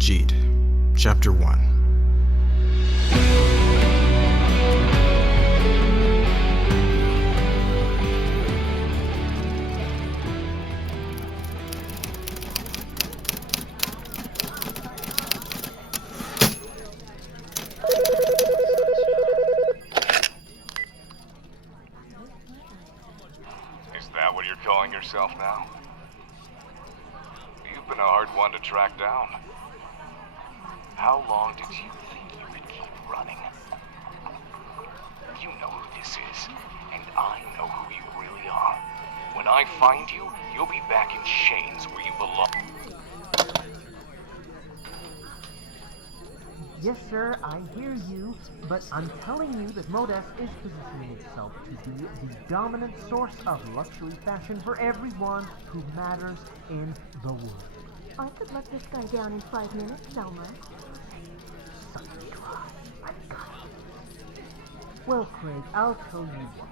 Wajid, Chapter 1. Is that what you're calling yourself now? You've been a hard one to track down. How long did you think you could keep running? You know who this is, and I know who you really are. When I find you, you'll be back in chains where you belong. Yes, sir, I hear you, but I'm telling you that Modas is positioning itself to be the dominant source of luxury fashion for everyone who matters in the world. I could let this guy down in 5 minutes, Selma. Such a try. I've got it. Well, Craig, I'll tell you what.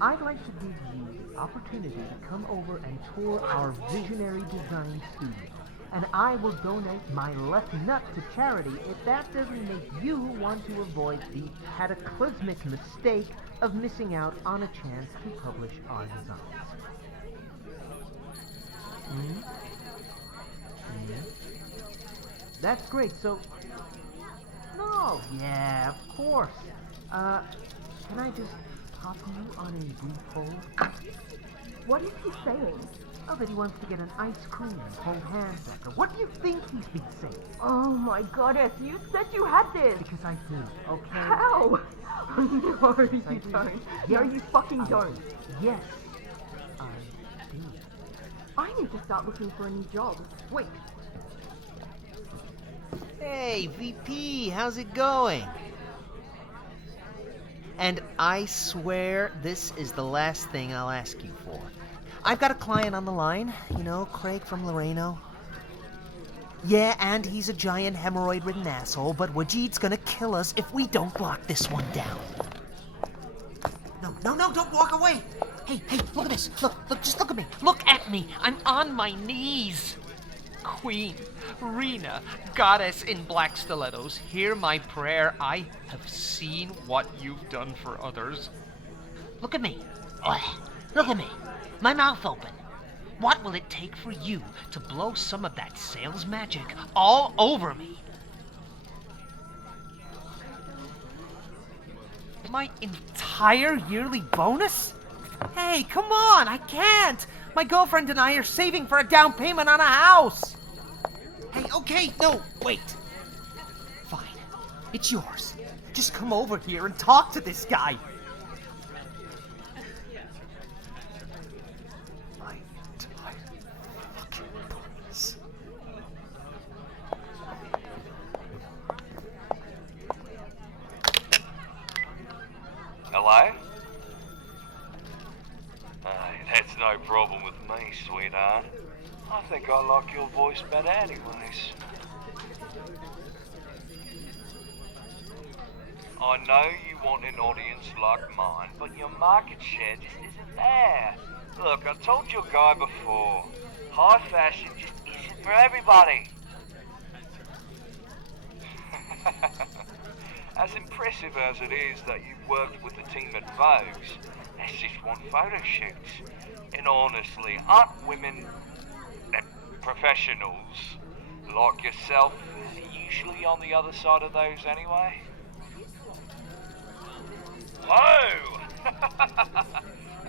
I'd like to give you the opportunity to come over and tour our visionary design studio. And I will donate my left nut to charity if that doesn't make you want to avoid the cataclysmic mistake of missing out on a chance to publish our designs. That's great, so... No, yeah, of course. Can I just pop you on a brief hold? What is he saying? Oh, that he wants to get an ice cream and hold hands after. What do you think he's been saying? Oh my goddess, you said you had this! Because I do, okay? How? No, you don't. Yes, No, you fucking don't. Yes, I do. I need to start looking for a new job. Wait. Hey, VP, how's it going? And I swear this is the last thing I'll ask you for. I've got a client on the line, you know, Craig from Laredo. Yeah, and he's a giant hemorrhoid-ridden asshole, but Wajid's gonna kill us if we don't lock this one down. No, don't walk away! Hey, look at this. Look, just look at me. Look at me. I'm on my knees. Queen, Rena, goddess in black stilettos, hear my prayer. I have seen what you've done for others. Look at me. Look at me. My mouth open. What will it take for you to blow some of that sales magic all over me? My entire yearly bonus? Hey, come on, I can't. My girlfriend and I are saving for a down payment on a house. Hey, okay, no, wait. Fine, it's yours. Just come over here and talk to this guy. My entire fucking bonus. Hello? That's no problem with me, sweetheart. I think I like your voice better anyways. I know you want an audience like mine, but your market share just isn't there. Look, I told your guy before, high fashion just isn't for everybody. As impressive as it is that you worked with the team at Vogue's, that's just one photo shoot. And honestly, aren't women professionals like yourself usually on the other side of those anyway? Oh!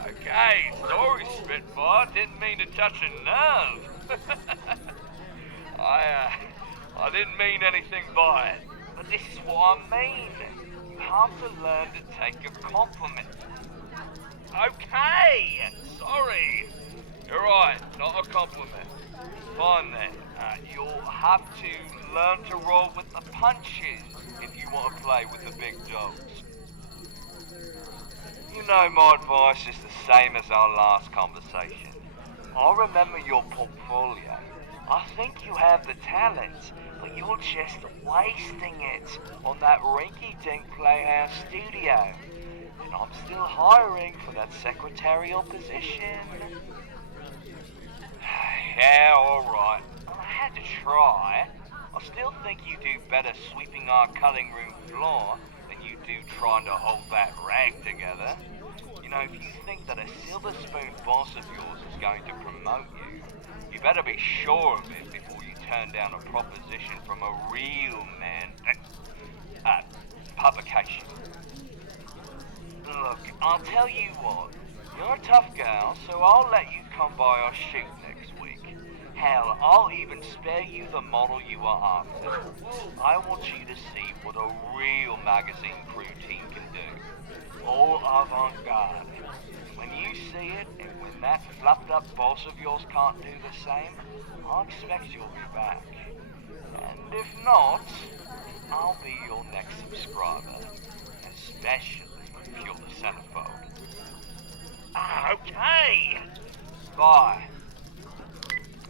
Okay, sorry Spitfire, didn't mean to touch a nerve. I didn't mean anything by it, but this is what I mean. You have to learn to take a compliment. Okay, sorry. You're right, not a compliment. Fine then. You'll have to learn to roll with the punches if you want to play with the big dogs. You know my advice is the same as our last conversation. I remember your portfolio. I think you have the talent, but you're just wasting it on that rinky-dink playhouse studio. And I'm still hiring for that secretarial position. Yeah, alright. I had to try. I still think you do better sweeping our cutting room floor than you do trying to hold that rag together. You know, if you think that a silver spoon boss of yours is going to promote you, you better be sure of it before you turn down a proposition from a real man. Publication. Look, I'll tell you what. You're a tough gal, so I'll let you come by our shoot next week. Hell, I'll even spare you the model you are after. I want you to see what a real magazine crew team can do. All avant-garde. When you see it, and when that fluffed up boss of yours can't do the same, I expect you'll be back. And if not, I'll be your next subscriber. Especially if you're the centerfold. Okay! Bye.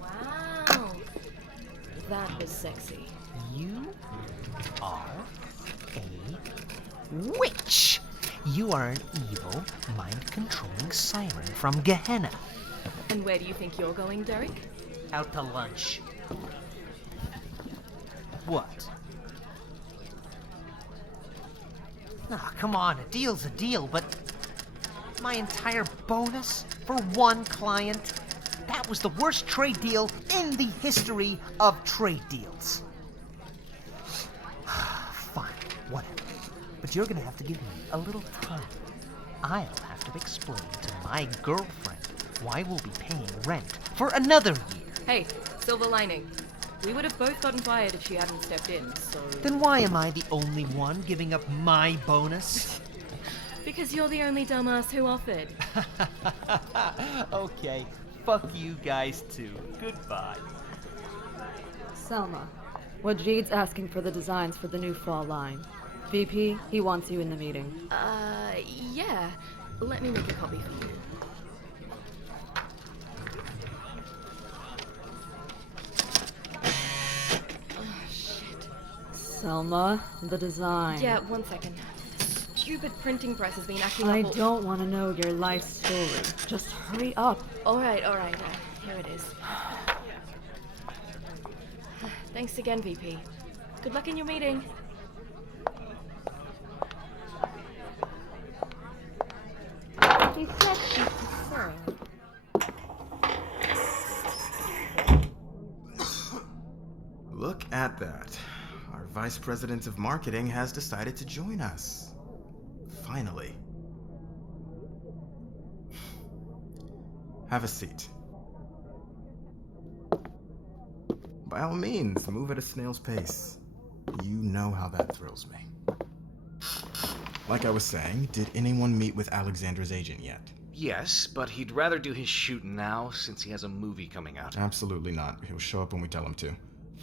Wow. That was sexy. You are a witch. You are an evil, mind-controlling siren from Gehenna. And where do you think you're going, Derek? Out to lunch. What? Ah, come on, a deal's a deal, but my entire bonus for one client? That was the worst trade deal in the history of trade deals. Fine, whatever. But you're gonna have to give me a little time. I'll have to explain to my girlfriend why we'll be paying rent for another year. Hey, silver lining. We would have both gotten fired if she hadn't stepped in, so... Then why am I the only one giving up my bonus? Because you're the only dumbass who offered. Okay, fuck you guys too. Goodbye. Selma, Wajid's asking for the designs for the new fall line. VP, he wants you in the meeting. Yeah. Let me make a copy for you. Oh, shit. Selma, the design. Yeah, 1 second. Stupid printing press has been acting I up all... don't want to know your life story. Just hurry up. Alright. Here it is. Thanks again, VP. Good luck in your meeting. He said she's preferring. Look at that. Our vice president of marketing has decided to join us. Finally. Have a seat. By all means, move at a snail's pace. You know how that thrills me. Like I was saying, did anyone meet with Alexander's agent yet? Yes, but he'd rather do his shooting now since he has a movie coming out. Absolutely not. He'll show up when we tell him to.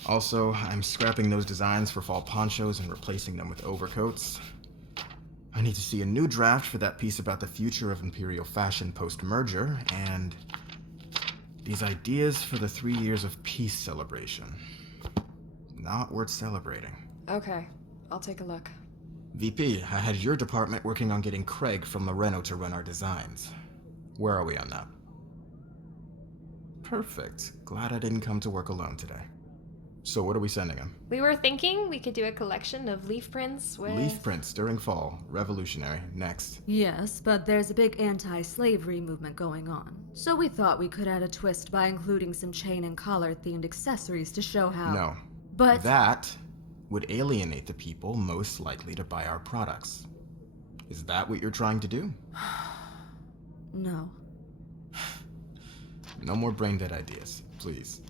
Also, I'm scrapping those designs for fall ponchos and replacing them with overcoats. I need to see a new draft for that piece about the future of Imperial fashion post-merger, and these ideas for the 3 years of peace celebration. Not worth celebrating. Okay, I'll take a look. VP, I had your department working on getting Craig from Moreno to run our designs. Where are we on that? Perfect. Glad I didn't come to work alone today. So what are we sending him? We were thinking we could do a collection of leaf prints with... Leaf prints during fall. Revolutionary. Next. Yes, but there's a big anti-slavery movement going on. So we thought we could add a twist by including some chain and collar themed accessories to show how... No. But... That would alienate the people most likely to buy our products. Is that what you're trying to do? No. No more brain-dead ideas, please.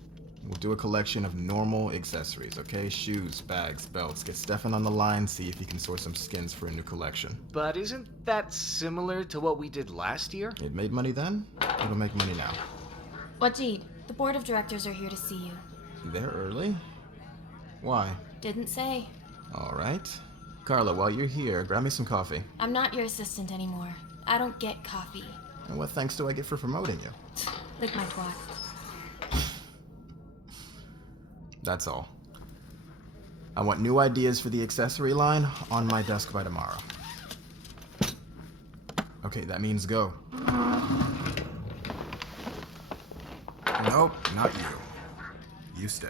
We'll do a collection of normal accessories, okay? Shoes, bags, belts. Get Stefan on the line, see if he can source some skins for a new collection. But isn't that similar to what we did last year? It made money then? It'll make money now. Wajid, the board of directors are here to see you. They're early? Why? Didn't say. All right. Carla, while you're here, grab me some coffee. I'm not your assistant anymore. I don't get coffee. And what thanks do I get for promoting you? Lick my twat. That's all. I want new ideas for the accessory line on my desk by tomorrow. Okay, that means go. Nope, not you. You stay.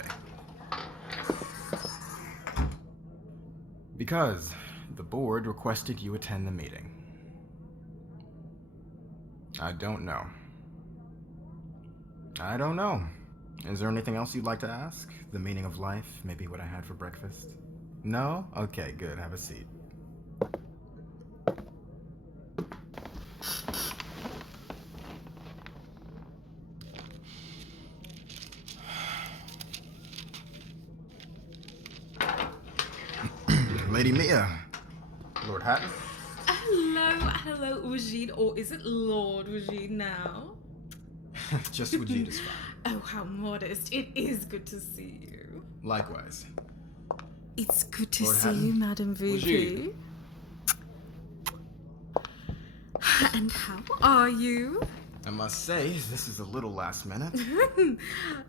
Because the board requested you attend the meeting. I don't know. Is there anything else you'd like to ask? The meaning of life? Maybe what I had for breakfast? No? Okay, good. Have a seat. Lady Mia. Lord Hatton? Hello, Wajid, or is it Lord Wajid now? Just Wajid is fine. Oh, how modest. It is good to see you. Likewise. It's good to Lord see Hatton? you, Madam VP. And how are you? I must say, this is a little last minute.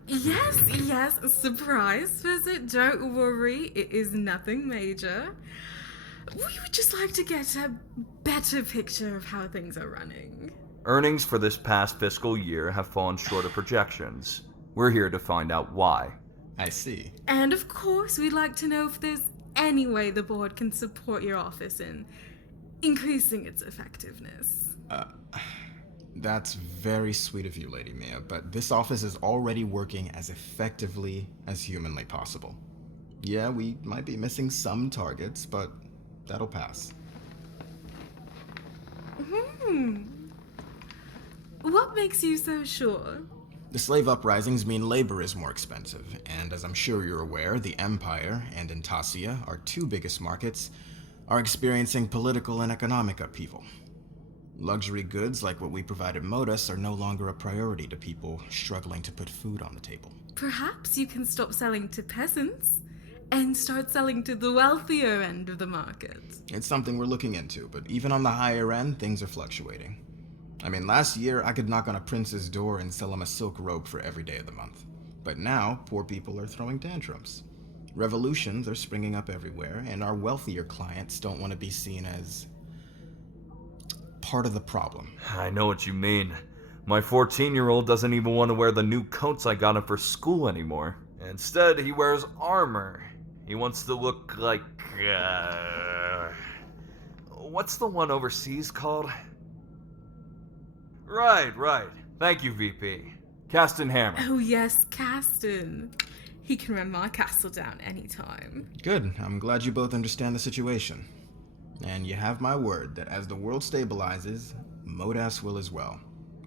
Yes, surprise visit. Don't worry, it is nothing major. We would just like to get a better picture of how things are running. Earnings for this past fiscal year have fallen short of projections. We're here to find out why. I see. And of course, we'd like to know if there's any way the board can support your office in increasing its effectiveness. That's very sweet of you, Lady Mia, but this office is already working as effectively as humanly possible. Yeah, we might be missing some targets, but that'll pass. What makes you so sure? The slave uprisings mean labor is more expensive, and as I'm sure you're aware, the Empire and Intasia, our two biggest markets, are experiencing political and economic upheaval. Luxury goods like what we provide at Modus are no longer a priority to people struggling to put food on the table. Perhaps you can stop selling to peasants and start selling to the wealthier end of the market. It's something we're looking into, but even on the higher end, things are fluctuating. I mean, last year, I could knock on a prince's door and sell him a silk robe for every day of the month. But now, poor people are throwing tantrums. Revolutions are springing up everywhere, and our wealthier clients don't want to be seen as part of the problem. I know what you mean. My 14-year-old doesn't even want to wear the new coats I got him for school anymore. Instead, he wears armor. He wants to look like, what's the one overseas called? Right. Thank you, VP. Caston Hammer. Oh yes, Caston. He can run my castle down anytime. Good. I'm glad you both understand the situation. And you have my word that as the world stabilizes, Modas will as well.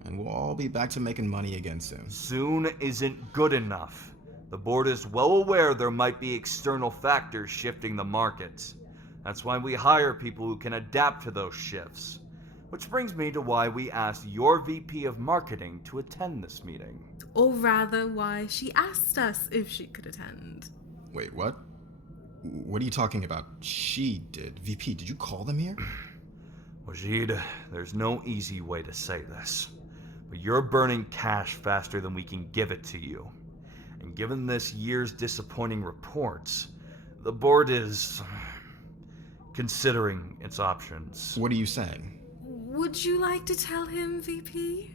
And we'll all be back to making money again soon. Soon isn't good enough. The board is well aware there might be external factors shifting the markets. That's why we hire people who can adapt to those shifts. Which brings me to why we asked your VP of Marketing to attend this meeting. Or rather, why she asked us if she could attend. Wait, what? What are you talking about? She did. VP, did you call them here? Wajid, there's no easy way to say this, but you're burning cash faster than we can give it to you. And given this year's disappointing reports, the board is considering its options. What are you saying? Would you like to tell him, VP?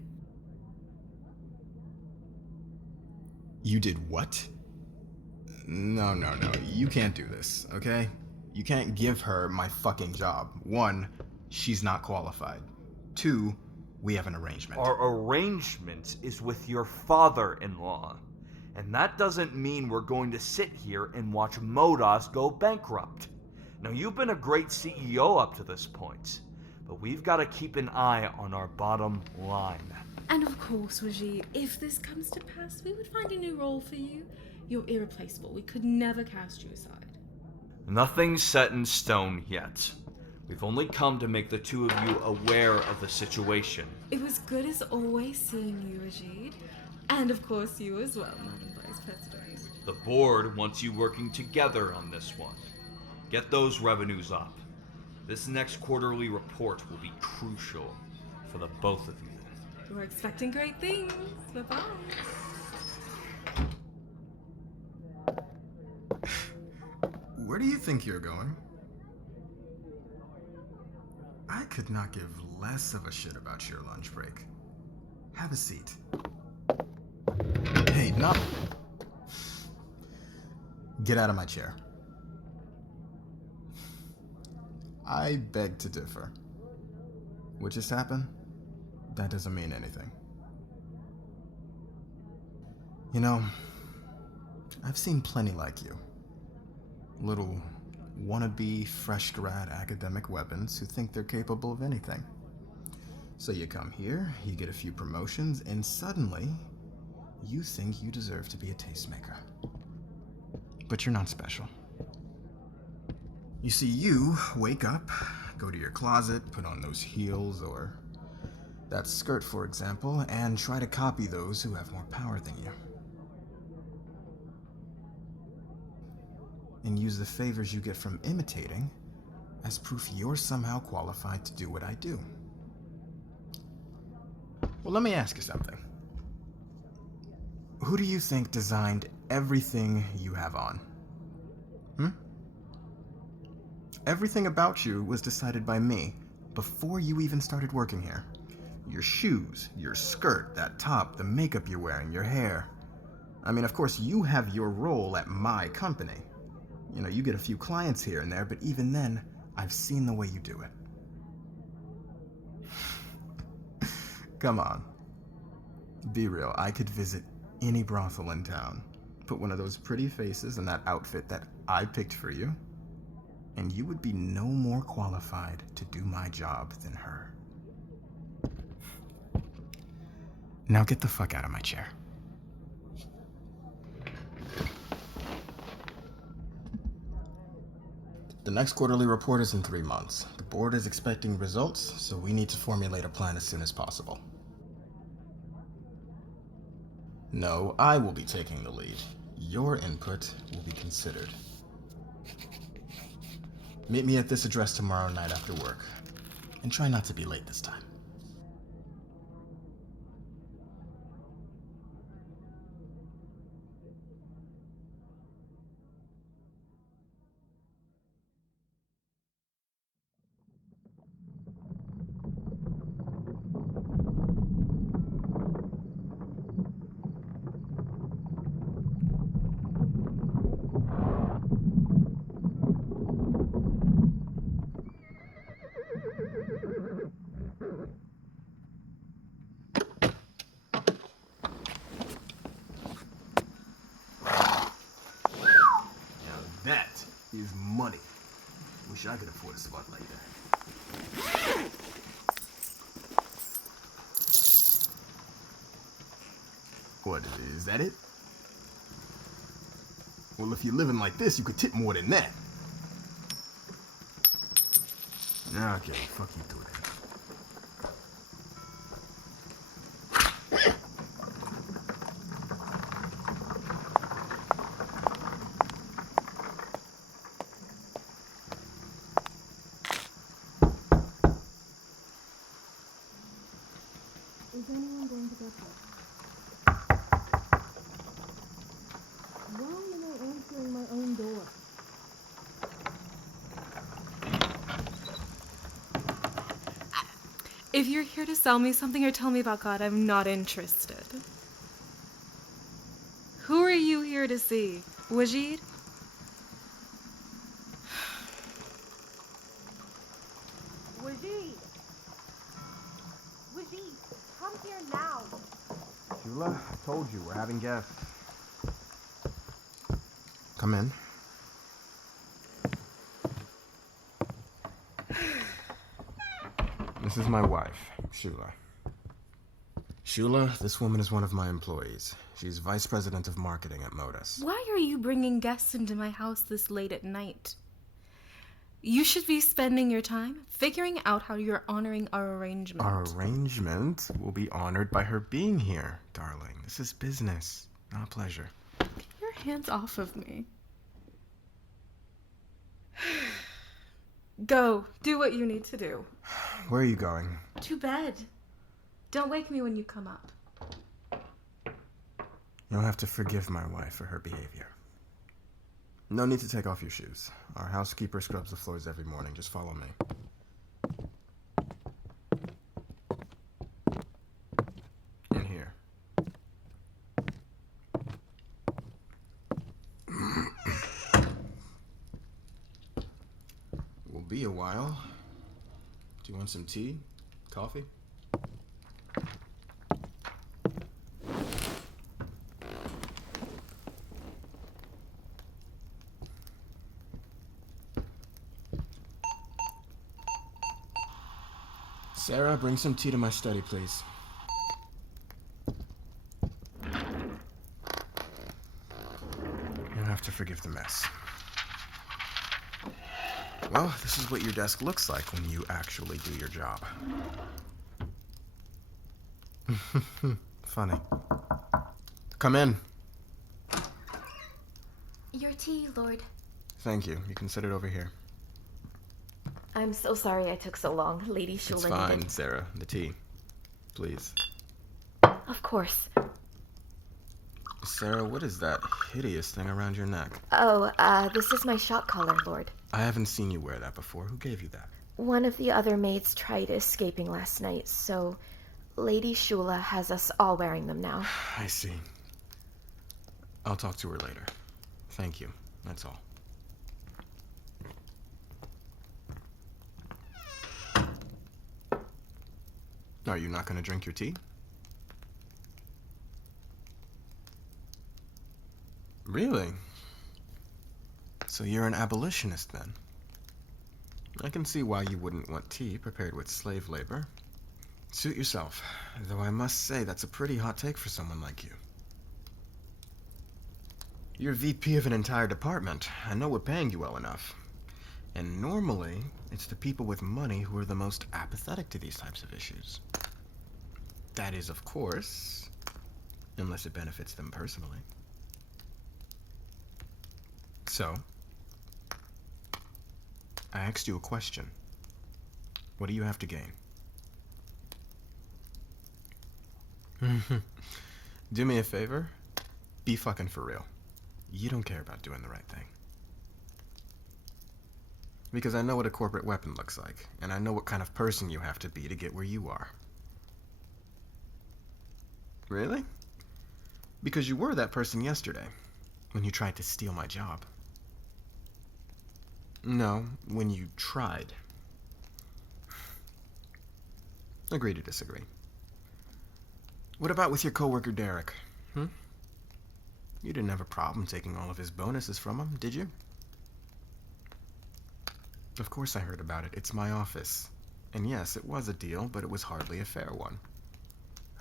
You did what? No. You can't do this, okay? You can't give her my fucking job. 1, she's not qualified. 2, we have an arrangement. Our arrangement is with your father-in-law. And that doesn't mean we're going to sit here and watch Modas go bankrupt. Now, you've been a great CEO up to this point, but we've got to keep an eye on our bottom line. And of course, Wajid, if this comes to pass, we would find a new role for you. You're irreplaceable. We could never cast you aside. Nothing's set in stone yet. We've only come to make the two of you aware of the situation. It was good as always seeing you, Wajid. And of course you as well, Madam Vice President. The board wants you working together on this one. Get those revenues up. This next quarterly report will be crucial for the both of you. We're expecting great things. Bye-bye. Where do you think you're going? I could not give less of a shit about your lunch break. Have a seat. Hey, no. Get out of my chair. I beg to differ. What just happened? That doesn't mean anything. You know, I've seen plenty like you. Little wannabe fresh grad academic weapons who think they're capable of anything. So you come here, you get a few promotions, and suddenly you think you deserve to be a tastemaker. But you're not special. You see, you wake up, go to your closet, put on those heels or that skirt, for example, and try to copy those who have more power than you. And use the favors you get from imitating as proof you're somehow qualified to do what I do. Well, let me ask you something. Who do you think designed everything you have on? Everything about you was decided by me before you even started working here. Your shoes, your skirt, that top, the makeup you're wearing, your hair. I mean, of course, you have your role at my company. You know, you get a few clients here and there, but even then, I've seen the way you do it. Come on. Be real, I could visit any brothel in town, put one of those pretty faces in that outfit that I picked for you, and you would be no more qualified to do my job than her. Now get the fuck out of my chair. The next quarterly report is in 3 months. The board is expecting results, so we need to formulate a plan as soon as possible. No, I will be taking the lead. Your input will be considered. Meet me at this address tomorrow night after work. And try not to be late this time. That is money. Wish I could afford a spot like that. What, is that it? Well, if you're living like this, you could tip more than that. Okay, fuck you to it. Is anyone going to get this? Why am I answering my own door? If you're here to sell me something or tell me about God, I'm not interested. Who are you here to see? Wajid? Wajid! Wajid, come here now! Shula, I told you, we're having guests. Come in. This is my wife, Shula. Shula, this woman is one of my employees. She's vice president of marketing at Modus. Why are you bringing guests into my house this late at night? You should be spending your time figuring out how you're honoring our arrangement. Our arrangement will be honored by her being here, darling. This is business, not a pleasure. Get your hands off of me. Go, do what you need to do. Where are you going? To bed. Don't wake me when you come up. You'll have to forgive my wife for her behavior. No need to take off your shoes. Our housekeeper scrubs the floors every morning. Just follow me. In here. Will be a while. Do you want some tea? Coffee? Sarah, bring some tea to my study, please. You'll have to forgive the mess. Well, this is what your desk looks like when you actually do your job. Funny. Come in. Your tea, Lord. Thank you. You can set it over here. I'm so sorry I took so long. Lady Shula It's fine, Sarah. The tea. Please. Of course. Sarah, what is that hideous thing around your neck? Oh, this is my shock collar, Lord. I haven't seen you wear that before. Who gave you that? One of the other maids tried escaping last night, so Lady Shula has us all wearing them now. I see. I'll talk to her later. Thank you. That's all. Are you not going to drink your tea? Really? So you're an abolitionist then? I can see why you wouldn't want tea prepared with slave labor. Suit yourself, though I must say that's a pretty hot take for someone like you. You're VP of an entire department. I know we're paying you well enough. And normally, it's the people with money who are the most apathetic to these types of issues. That is, of course, unless it benefits them personally. So, I asked you a question. What do you have to gain? Do me a favor. Be fucking for real. You don't care about doing the right thing. Because I know what a corporate weapon looks like, and I know what kind of person you have to be to get where you are. Really? Because you were that person yesterday, when you tried to steal my job. No, when you tried. Agree to disagree. What about with your coworker Derek? You didn't have a problem taking all of his bonuses from him, did you? Of course I heard about it. It's my office. And yes, it was a deal, but it was hardly a fair one.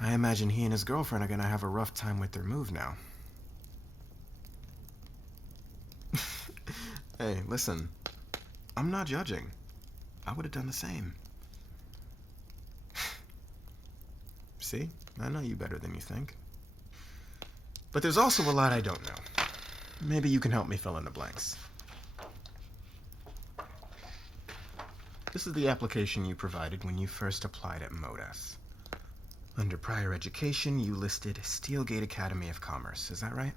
I imagine he and his girlfriend are gonna have a rough time with their move now. Hey, listen. I'm not judging. I would have done the same. See? I know you better than you think. But there's also a lot I don't know. Maybe you can help me fill in the blanks. This is the application you provided when you first applied at Modas. Under prior education, you listed Steelgate Academy of Commerce. Is that right?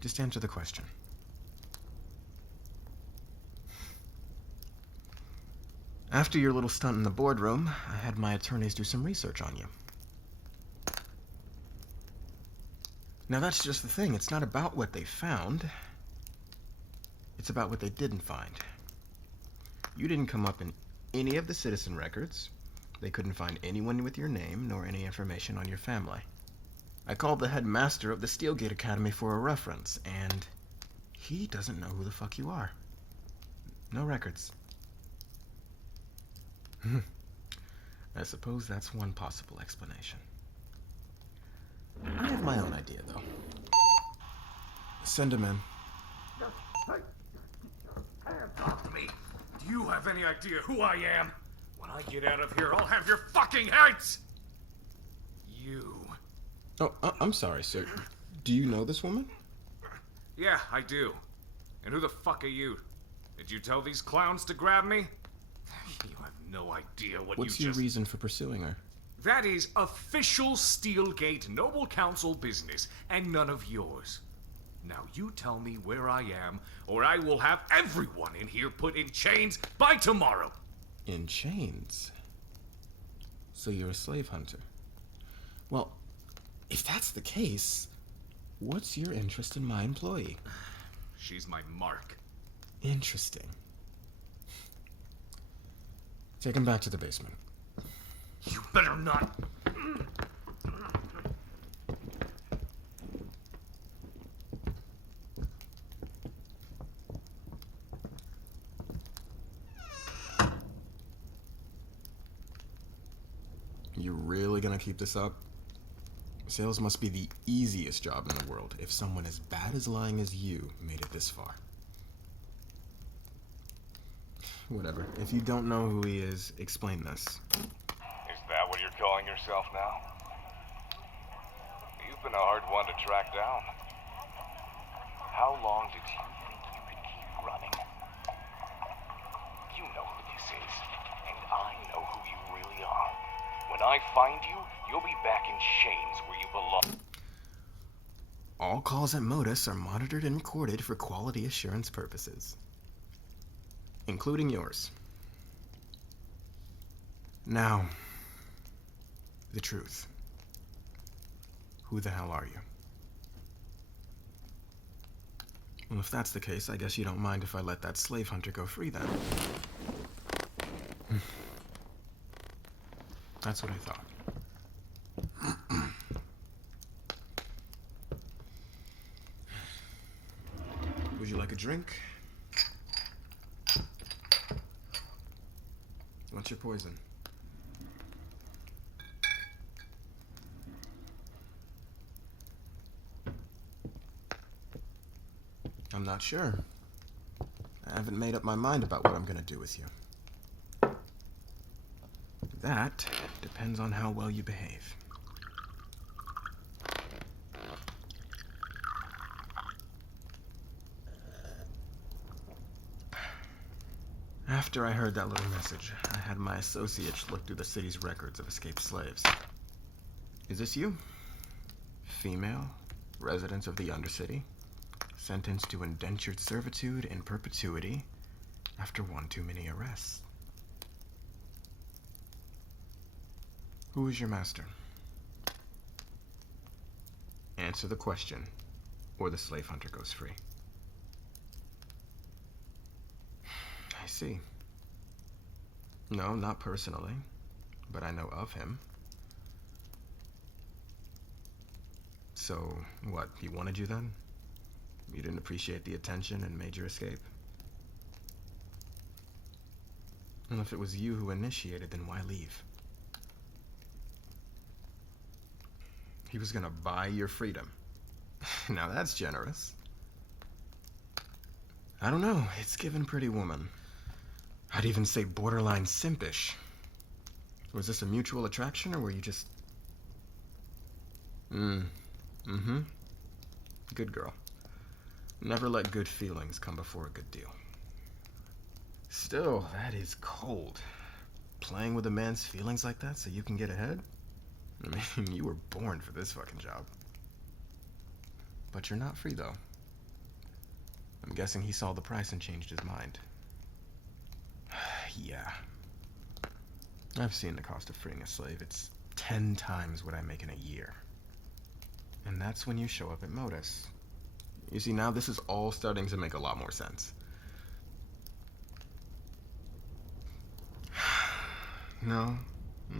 Just answer the question. After your little stunt in the boardroom, I had my attorneys do some research on you. Now that's just the thing. It's not about what they found. It's about what they didn't find. You didn't come up in any of the citizen records. They couldn't find anyone with your name, nor any information on your family. I called the headmaster of the Steelgate Academy for a reference, and he doesn't know who the fuck you are. No records. I suppose that's one possible explanation. I have my own idea, though. Send him in. Talk to me. Do you have any idea who I am? When I get out of here, I'll have your fucking heads! You. Oh, I'm sorry, sir. Do you know this woman? Yeah, I do. And who the fuck are you? Did you tell these clowns to grab me? You have no idea what What's you your reason for pursuing her? That is official Steelgate Noble Council business, and none of yours. Now you tell me where I am, or I will have everyone in here put in chains by tomorrow. In chains? So you're a slave hunter? Well, if that's the case, what's your interest in my employee? She's my mark. Interesting. Take him back to the basement. You better not. You really gonna keep this up? Sales must be the easiest job in the world if someone as bad as lying as you made it this far. Whatever. If you don't know who he is, explain this. Is that what you're calling yourself now? You've been a hard one to track down. How long did you think you could keep running? You know who this is, and I know who you really are. When I find you, you'll be back in chains where you belong. All calls at Modus are monitored and recorded for quality assurance purposes, including yours. Now, the truth. Who the hell are you? Well, if that's the case, I guess you don't mind if I let that slave hunter go free then. That's what I thought. Would you like a drink? What's your poison? I'm not sure. I haven't made up my mind about what I'm gonna do with you. That depends on how well you behave. After I heard that little message, I had my associates look through the city's records of escaped slaves. Is this you? Female, resident of the Undercity, sentenced to indentured servitude in perpetuity after one too many arrests. Who is your master? Answer the question, or the slave hunter goes free. I see. No, not personally, but I know of him. So, what, he wanted you then? You didn't appreciate the attention and made your escape? Well, if it was you who initiated, then why leave? He was gonna buy your freedom. Now that's generous. I don't know, it's given Pretty Woman. I'd even say borderline simpish. Was this a mutual attraction, or were you just... Mm-hmm. Good girl. Never let good feelings come before a good deal. Still, that is cold. Playing with a man's feelings like that so you can get ahead? I mean, you were born for this fucking job. But you're not free, though. I'm guessing he saw the price and changed his mind. Yeah. I've seen the cost of freeing a slave. It's 10 times what I make in a year. And that's when you show up at Modus. You see, now this is all starting to make a lot more sense. No,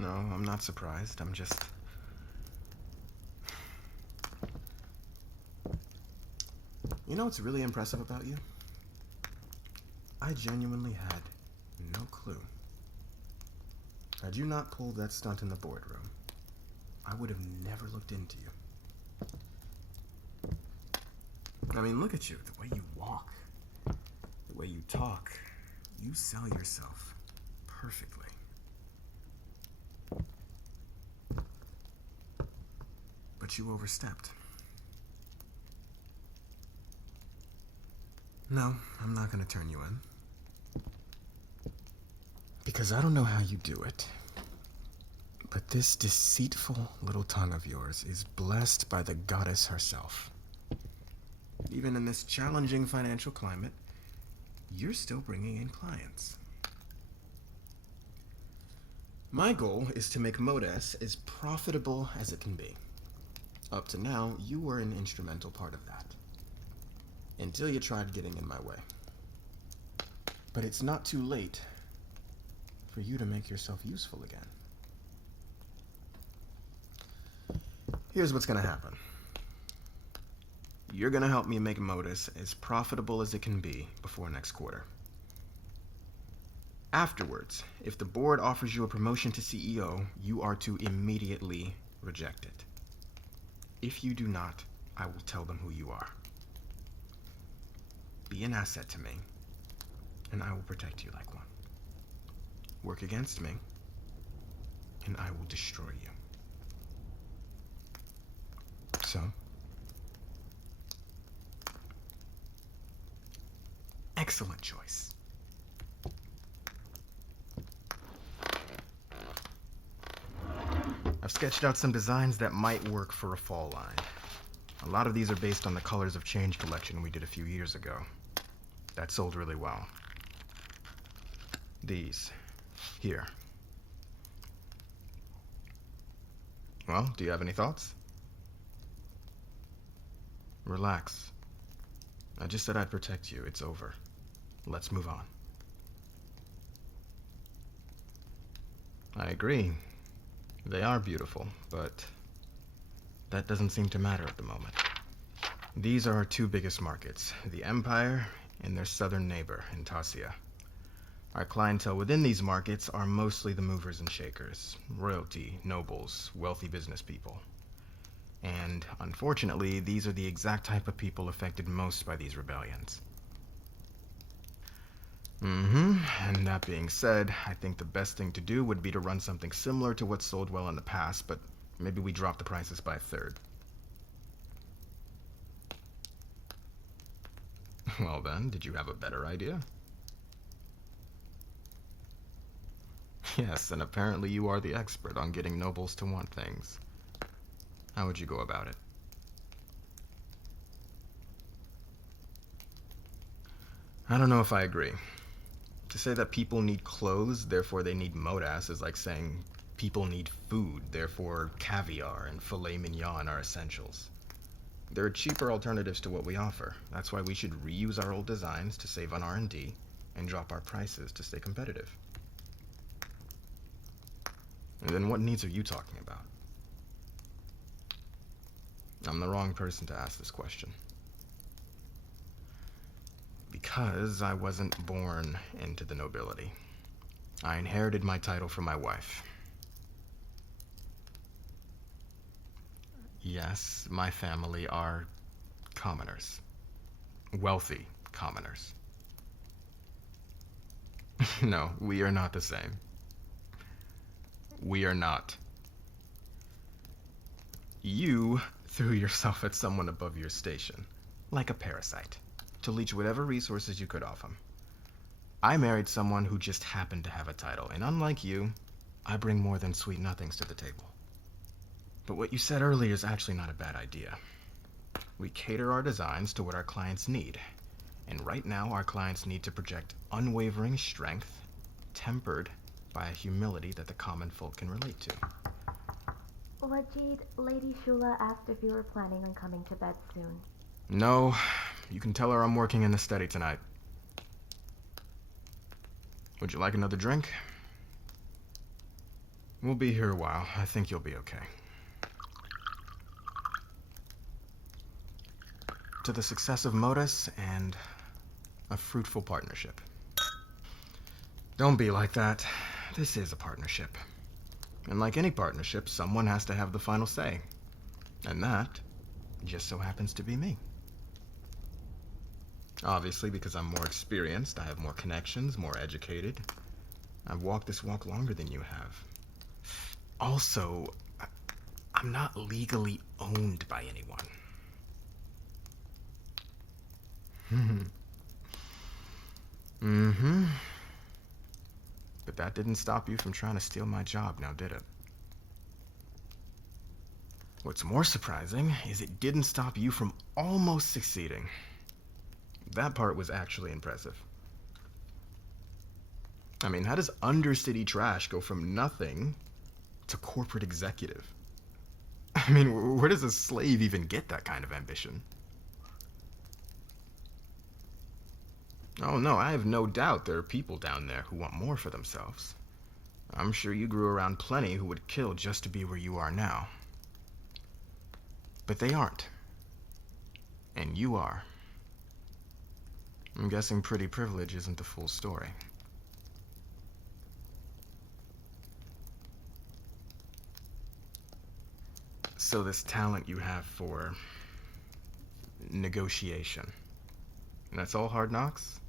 I'm not surprised. I'm just... You know what's really impressive about you? I genuinely had no clue. Had you not pulled that stunt in the boardroom, I would have never looked into you. I mean, look at you, the way you walk, the way you talk. You sell yourself perfectly. But you overstepped. No, I'm not going to turn you in. Because I don't know how you do it. But this deceitful little tongue of yours is blessed by the goddess herself. Even in this challenging financial climate, you're still bringing in clients. My goal is to make Modus as profitable as it can be. Up to now, you were an instrumental part of that. Until you tried getting in my way. But it's not too late for you to make yourself useful again. Here's what's gonna happen. You're gonna help me make Modus as profitable as it can be before next quarter. Afterwards, if the board offers you a promotion to CEO, you are to immediately reject it. If you do not, I will tell them who you are. Be an asset to me, and I will protect you like one. Work against me, and I will destroy you. So, excellent choice. I've sketched out some designs that might work for a fall line. A lot of these are based on the Colors of Change collection we did a few years ago. That sold really well. These. Here. Well, do you have any thoughts? Relax. I just said I'd protect you. It's over. Let's move on. I agree. They are beautiful, but that doesn't seem to matter at the moment. These are our two biggest markets, the Empire and their southern neighbor, Intasia. Our clientele within these markets are mostly the movers and shakers, royalty, nobles, wealthy business people. And, unfortunately, these are the exact type of people affected most by these rebellions. And that being said, I think the best thing to do would be to run something similar to what sold well in the past, but maybe we drop the prices by a third. Well then, did you have a better idea? Yes, and apparently you are the expert on getting nobles to want things. How would you go about it? I don't know if I agree. To say that people need clothes, therefore they need Modas, is like saying people need food, therefore caviar and filet mignon are essentials. There are cheaper alternatives to what we offer. That's why we should reuse our old designs to save on R&D and drop our prices to stay competitive. And then what needs are you talking about? I'm the wrong person to ask this question. Because I wasn't born into the nobility. I inherited my title from my wife. Yes, my family are commoners. Wealthy commoners. No, we are not the same. We are not. You threw yourself at someone above your station, like a parasite, to leech whatever resources you could off him. I married someone who just happened to have a title, and unlike you, I bring more than sweet nothings to the table. But what you said earlier is actually not a bad idea. We cater our designs to what our clients need, and right now our clients need to project unwavering strength, tempered by a humility that the common folk can relate to. Wajid, Lady Shula asked if you were planning on coming to bed soon. No, you can tell her I'm working in the study tonight. Would you like another drink? We'll be here a while. I think you'll be okay. To the success of Modus and a fruitful partnership. Don't be like that. This is a partnership. And like any partnership, someone has to have the final say. And that just so happens to be me. Obviously, because I'm more experienced, I have more connections, more educated. I've walked this walk longer than you have. Also, I'm not legally owned by anyone. But that didn't stop you from trying to steal my job, now did it? What's more surprising is it didn't stop you from almost succeeding. That part was actually impressive. I mean, how does Undercity trash go from nothing to corporate executive? I mean, where does a slave even get that kind of ambition? Oh no, I have no doubt there are people down there who want more for themselves. I'm sure you grew around plenty who would kill just to be where you are now. But they aren't. And you are. I'm guessing pretty privilege isn't the full story. So this talent you have for negotiation, that's all hard knocks?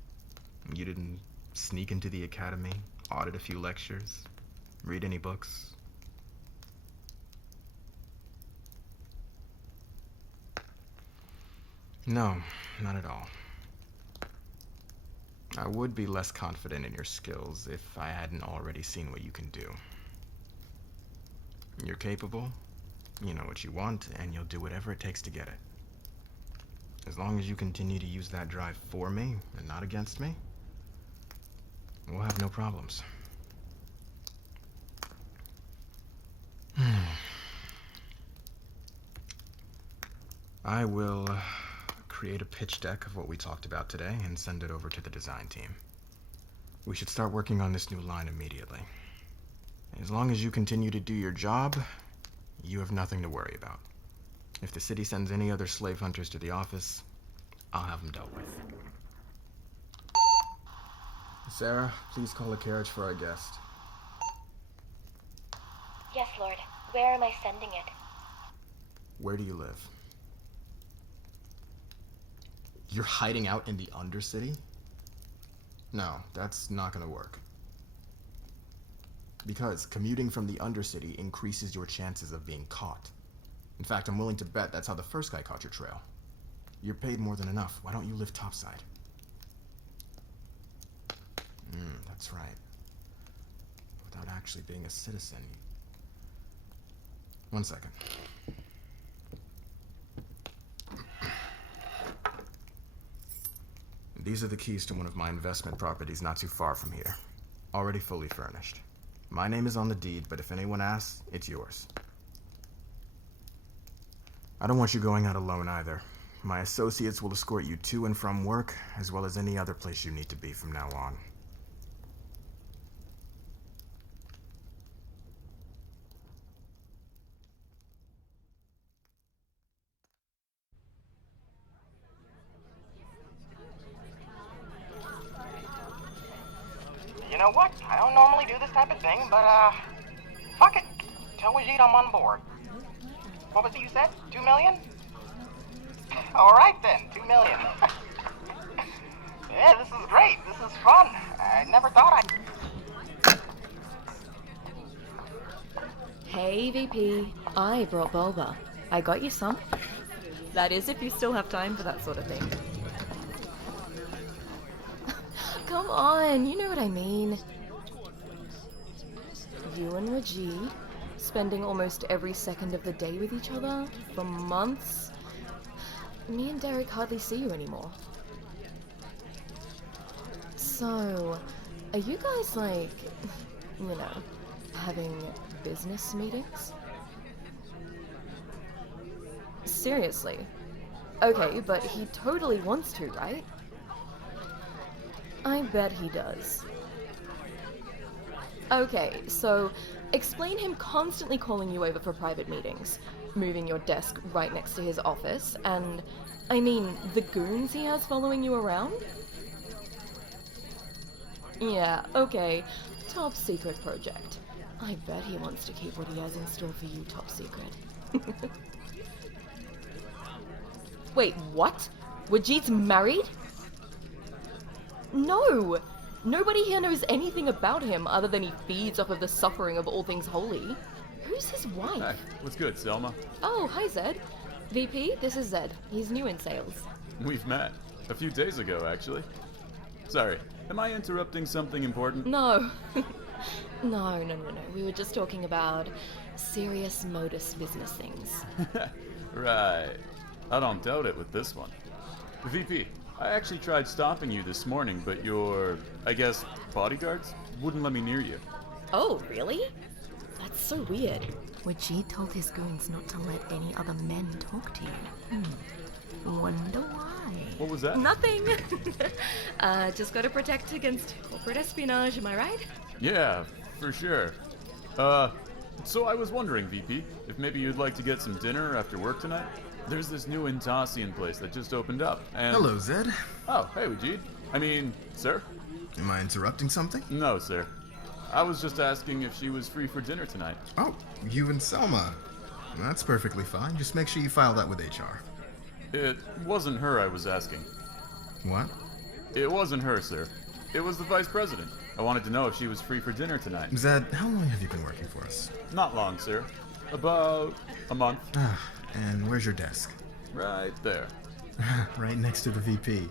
You didn't sneak into the academy, audit a few lectures, read any books? No, not at all. I would be less confident in your skills if I hadn't already seen what you can do. You're capable, you know what you want, and you'll do whatever it takes to get it. As long as you continue to use that drive for me and not against me, we'll have no problems. I will create a pitch deck of what we talked about today and send it over to the design team. We should start working on this new line immediately. As long as you continue to do your job, you have nothing to worry about. If the city sends any other slave hunters to the office, I'll have them dealt with. Sarah, please call a carriage for our guest. Yes, Lord. Where am I sending it? Where do you live? You're hiding out in the Undercity? No, that's not gonna work. Because commuting from the Undercity increases your chances of being caught. In fact, I'm willing to bet that's how the first guy caught your trail. You're paid more than enough. Why don't you live topside? That's right. Without actually being a citizen. One second. These are the keys to one of my investment properties not too far from here. Already fully furnished. My name is on the deed, but if anyone asks, it's yours. I don't want you going out alone either. My associates will escort you to and from work, as well as any other place you need to be from now on. You know what? I don't normally do this type of thing, but, fuck it. Tell Wajid I'm on board. What was it you said? 2 million? Alright then, 2 million. Yeah, this is great. This is fun. I never thought I'd... Hey, VP. I brought boba. I got you some. That is if you still have time for that sort of thing. Come on, you know what I mean. You and Wajid spending almost every second of the day with each other for months. Me and Derek hardly see you anymore. So, are you guys like, you know, having business meetings? Seriously? Okay, but he totally wants to, right? I bet he does. Okay, so explain him constantly calling you over for private meetings, moving your desk right next to his office, and, I mean, the goons he has following you around? Yeah, okay, top secret project. I bet he wants to keep what he has in store for you top secret. Wait, what? Wajid's married? No! Nobody here knows anything about him other than he feeds off of the suffering of all things holy. Who's his wife? Hi, what's good, Selma? Oh, hi, Zed. VP, this is Zed. He's new in sales. We've met. A few days ago, actually. Sorry, am I interrupting something important? No. No. We were just talking about serious modus business things. Right. I don't doubt it with this one. VP, I actually tried stopping you this morning, but your, I guess, bodyguards wouldn't let me near you. Oh, really? That's so weird. Wajid told his goons not to let any other men talk to you. Wonder why? What was that? Nothing. Just gotta protect against corporate espionage, am I right? Yeah, For sure. So I was wondering, VP, if maybe you'd like to get some dinner after work tonight? There's this new Intasian place that just opened up, and... Hello, Zed. Oh, hey, Wajid. I mean, sir? Am I interrupting something? No, sir. I was just asking if she was free for dinner tonight. Oh, you and Selma. That's perfectly fine. Just make sure you file that with HR. It wasn't her I was asking. What? It wasn't her, sir. It was the vice president. I wanted to know if she was free for dinner tonight. Zed, how long have you been working for us? Not long, sir. About a month. And where's your desk? Right there. Right next to the VP.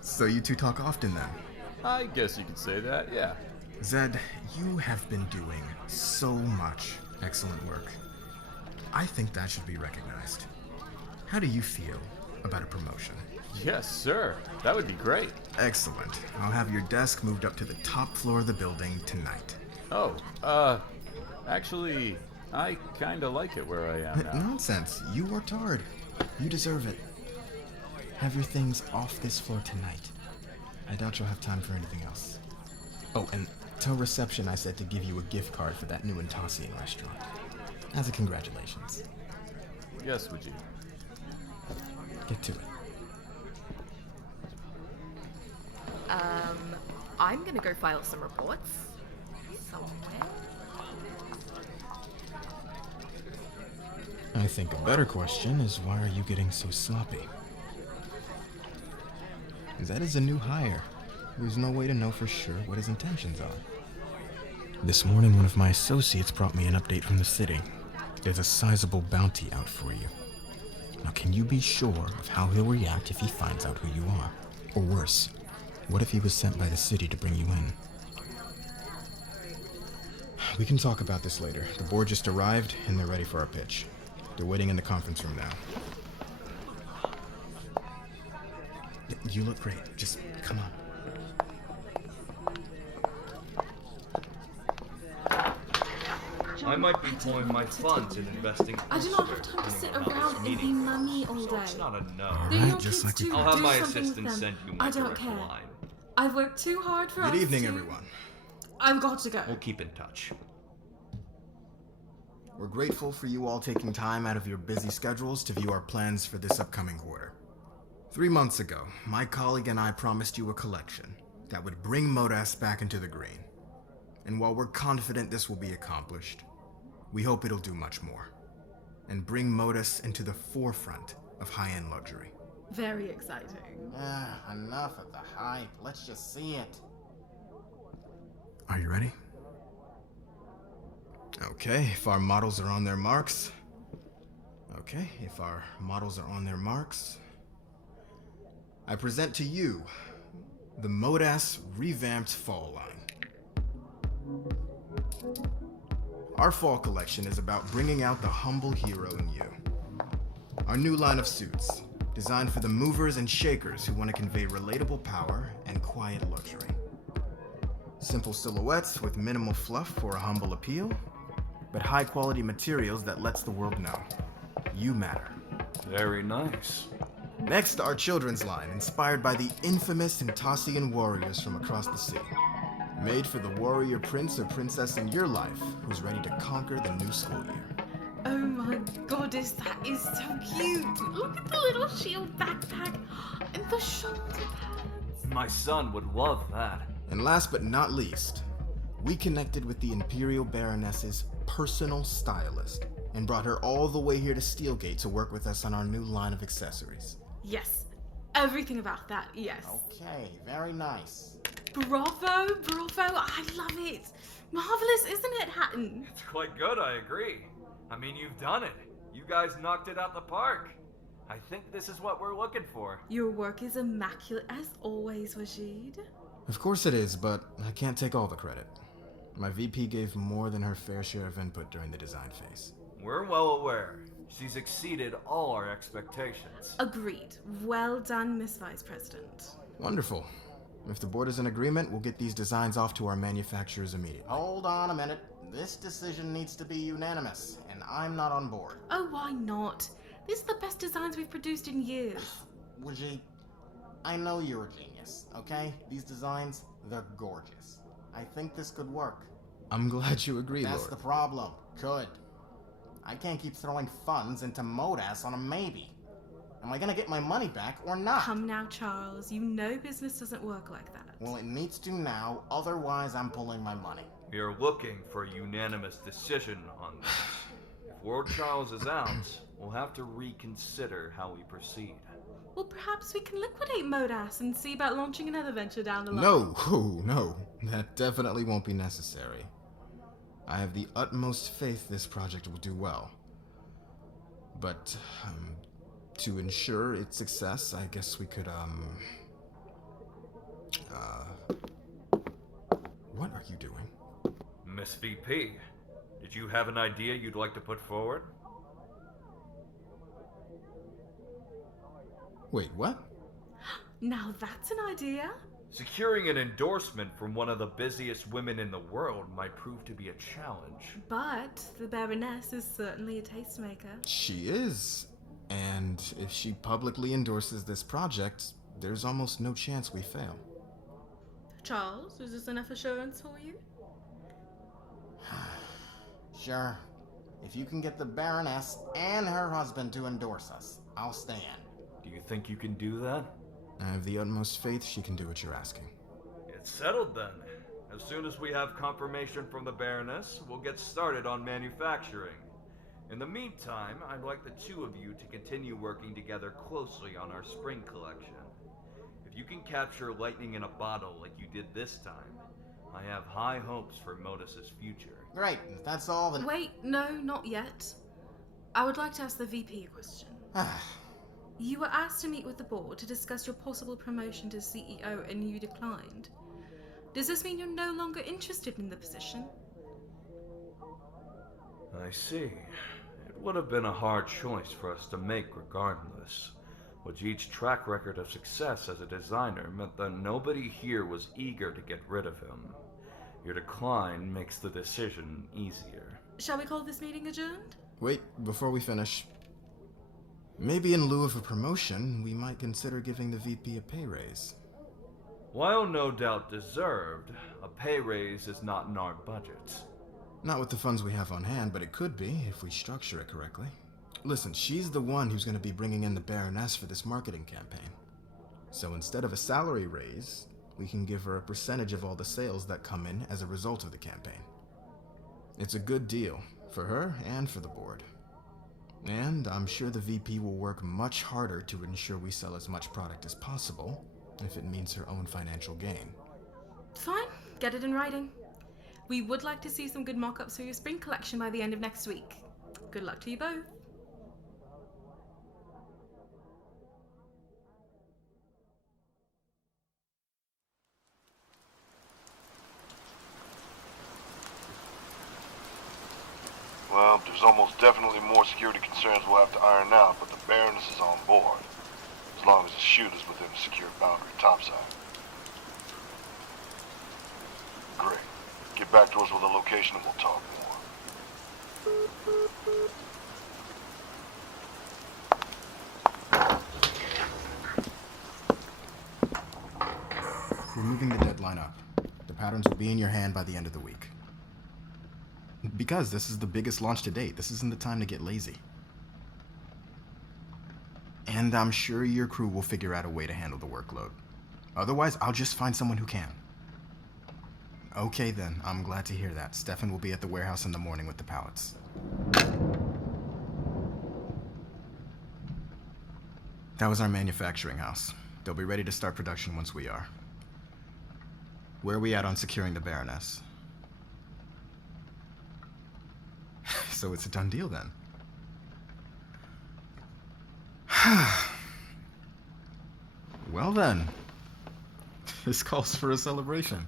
So you two talk often then? I guess you could say that, yeah. Zed, you have been doing so much excellent work. I think that should be recognized. How do you feel about a promotion? Yes, sir. That would be great. Excellent. I'll have your desk moved up to the top floor of the building tonight. Oh, actually, I kinda like it where I am now. Nonsense. You worked hard. You deserve it. Have your things off this floor tonight. I doubt you'll have time for anything else. Oh, and tell reception I said to give you a gift card for that new Intasian restaurant. As a congratulations. Yes, would you? Get to it. I'm gonna go file some reports. Somewhere. I think a better question is, why are you getting so sloppy? That is a new hire. There's no way to know for sure what his intentions are. This morning, one of my associates brought me an update from the city. There's a sizable bounty out for you. Now, can you be sure of how he'll react if he finds out who you are? Or worse, what if he was sent by the city to bring you in? We can talk about this later. The board just arrived, and they're ready for our pitch. They're waiting in the conference room now. You look great. Just come on. I might be pouring my funds in investing. I do not have time to sit around and be mummy all day. It's not a no. They're your just kids like too. I'll have Do my something with assistant them. send you my I don't direct care. line. I've worked too hard for us. Good evening, to... everyone. I've got to go. We'll keep in touch. We're grateful for you all taking time out of your busy schedules to view our plans for this upcoming quarter. 3 months ago, my colleague and I promised you a collection that would bring Modas back into the green. And while we're confident this will be accomplished, we hope it'll do much more and bring Modas into the forefront of high-end luxury. Very exciting. Enough of the hype. Let's just see it. Are you ready? Okay, if our models are on their marks. I present to you the Modas revamped fall line. Our fall collection is about bringing out the humble hero in you. Our new line of suits, designed for the movers and shakers who want to convey relatable power and quiet luxury. Simple silhouettes with minimal fluff for a humble appeal, but high-quality materials that lets the world know you matter. Very nice. Next, our children's line, inspired by the infamous Intasian warriors from across the sea. Made for the warrior prince or princess in your life who's ready to conquer the new school year. Oh my goddess, that is so cute. Look at the little shield backpack and the shoulder pads. My son would love that. And last but not least, we connected with the Imperial Baroness's personal stylist and brought her all the way here to Steelgate to work with us on our new line of accessories. Yes, everything about that, yes. Okay, very nice. Bravo, I love it. Marvelous, isn't it, Hatton? It's quite good, I agree. I mean, you've done it. You guys knocked it out the park. I think this is what we're looking for. Your work is immaculate as always, Wajid. Of course it is, but I can't take all the credit. My VP gave more than her fair share of input during the design phase. We're well aware. She's exceeded all our expectations. Agreed. Well done, Miss Vice President. Wonderful. If the board is in agreement, we'll get these designs off to our manufacturers immediately. Hold on a minute. This decision needs to be unanimous, and I'm not on board. Oh, why not? These are the best designs we've produced in years. Wajid, I know you're a genius, okay? These designs, they're gorgeous. I think this could work. I'm glad you agree, That's Lord. the problem. Could. I can't keep throwing funds into Modas on a maybe. Am I gonna get my money back or not? Come now, Charles. You know business doesn't work like that. Well, it needs to now, otherwise I'm pulling my money. We are looking for a unanimous decision on this. If Lord Charles is out, we'll have to reconsider how we proceed. Well, perhaps we can liquidate Modas and see about launching another venture down the line. No, no, that definitely won't be necessary. I have the utmost faith this project will do well. But, to ensure its success, I guess we could, what are you doing? Miss VP, did you have an idea you'd like to put forward? Wait, what? Now that's an idea. Securing an endorsement from one of the busiest women in the world might prove to be a challenge. But the Baroness is certainly a tastemaker. She is. And if she publicly endorses this project, there's almost no chance we fail. Charles, is this enough assurance for you? Sure. If you can get the Baroness and her husband to endorse us, I'll stay in. Do you think you can do that? I have the utmost faith she can do what you're asking. It's settled then. As soon as we have confirmation from the Baroness, we'll get started on manufacturing. In the meantime, I'd like the two of you to continue working together closely on our spring collection. If you can capture lightning in a bottle like you did this time, I have high hopes for Modus's future. Great, if that's all then... Wait, no, not yet. I would like to ask the VP a question. You were asked to meet with the board to discuss your possible promotion to CEO and you declined. Does this mean you're no longer interested in the position? I see. It would have been a hard choice for us to make regardless. Wajid's track record of success as a designer meant that nobody here was eager to get rid of him. Your decline makes the decision easier. Shall we call this meeting adjourned? Wait, before we finish. Maybe in lieu of a promotion, we might consider giving the VP a pay raise. While no doubt deserved, a pay raise is not in our budget. Not with the funds we have on hand, but it could be if we structure it correctly. Listen, she's the one who's going to be bringing in the Baroness for this marketing campaign. So instead of a salary raise, we can give her a percentage of all the sales that come in as a result of the campaign. It's a good deal, for her and for the board. And I'm sure the VP will work much harder to ensure we sell as much product as possible, if it means her own financial gain. Fine, get it in writing. We would like to see some good mock-ups for your spring collection by the end of next week. Good luck to you both. Well, there's almost definitely more security concerns we'll have to iron out, but the Baroness is on board. As long as the shoot is within a secure boundary topside. Great. Get back to us with a location and we'll talk more. We're moving the deadline up. The patterns will be in your hand by the end of the week. Because this is the biggest launch to date, this isn't the time to get lazy. And I'm sure your crew will figure out a way to handle the workload. Otherwise, I'll just find someone who can. Okay then, I'm glad to hear that. Stefan will be at the warehouse in the morning with the pallets. That was our manufacturing house. They'll be ready to start production once we are. Where are we at on securing the Baroness? So it's a done deal then. Well then, this calls for a celebration.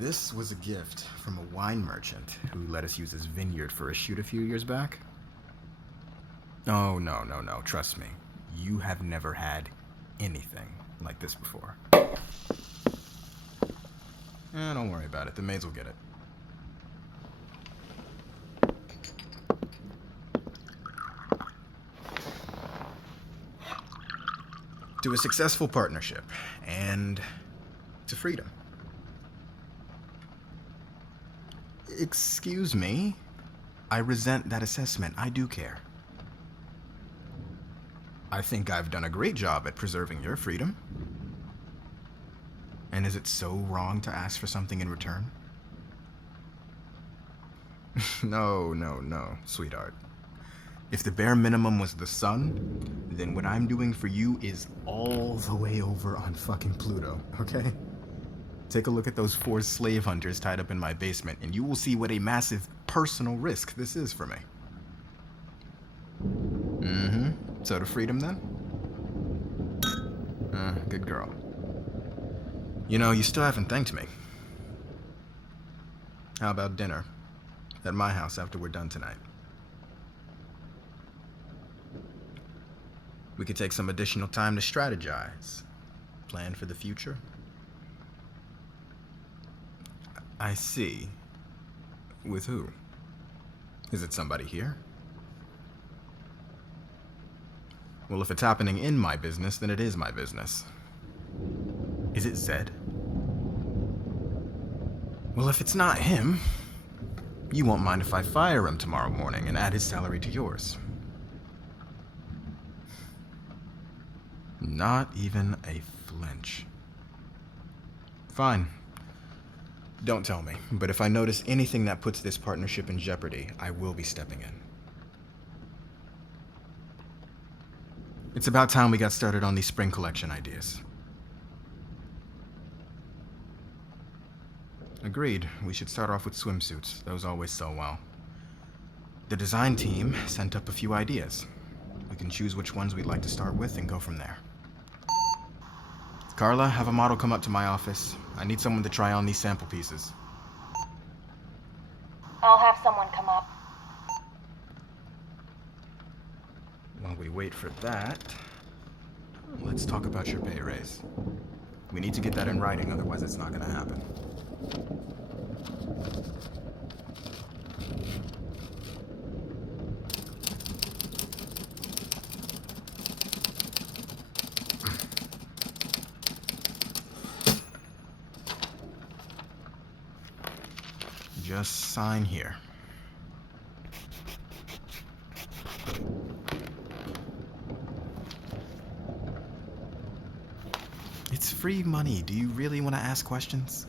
This was a gift from a wine merchant who let us use his vineyard for a shoot a few years back. Oh, no, trust me. You have never had anything like this before. Don't worry about it. The maids will get it. To a successful partnership, and to freedom. Excuse me? I resent that assessment. I do care. I think I've done a great job at preserving your freedom. And is it so wrong to ask for something in return? No, sweetheart. If the bare minimum was the sun, then what I'm doing for you is all the way over on fucking Pluto, okay? Take a look at those 4 slave hunters tied up in my basement, and you will see what a massive personal risk this is for me. So to freedom then? Good girl. You know, you still haven't thanked me. How about dinner? At my house after we're done tonight. We could take some additional time to strategize. Plan for the future. I see. With who? Is it somebody here? Well, if it's happening in my business, then it is my business. Is it Zed? Well, if it's not him, you won't mind if I fire him tomorrow morning and add his salary to yours. Not even a flinch. Fine. Don't tell me, but if I notice anything that puts this partnership in jeopardy, I will be stepping in. It's about time we got started on these spring collection ideas. Agreed. We should start off with swimsuits. Those always sell well. The design team sent up a few ideas. We can choose which ones we'd like to start with and go from there. Carla, have a model come up to my office. I need someone to try on these sample pieces. I'll have someone come up. While we wait for that, let's talk about your pay raise. We need to get that in writing, otherwise it's not gonna happen. Just sign here. It's free money. Do you really want to ask questions?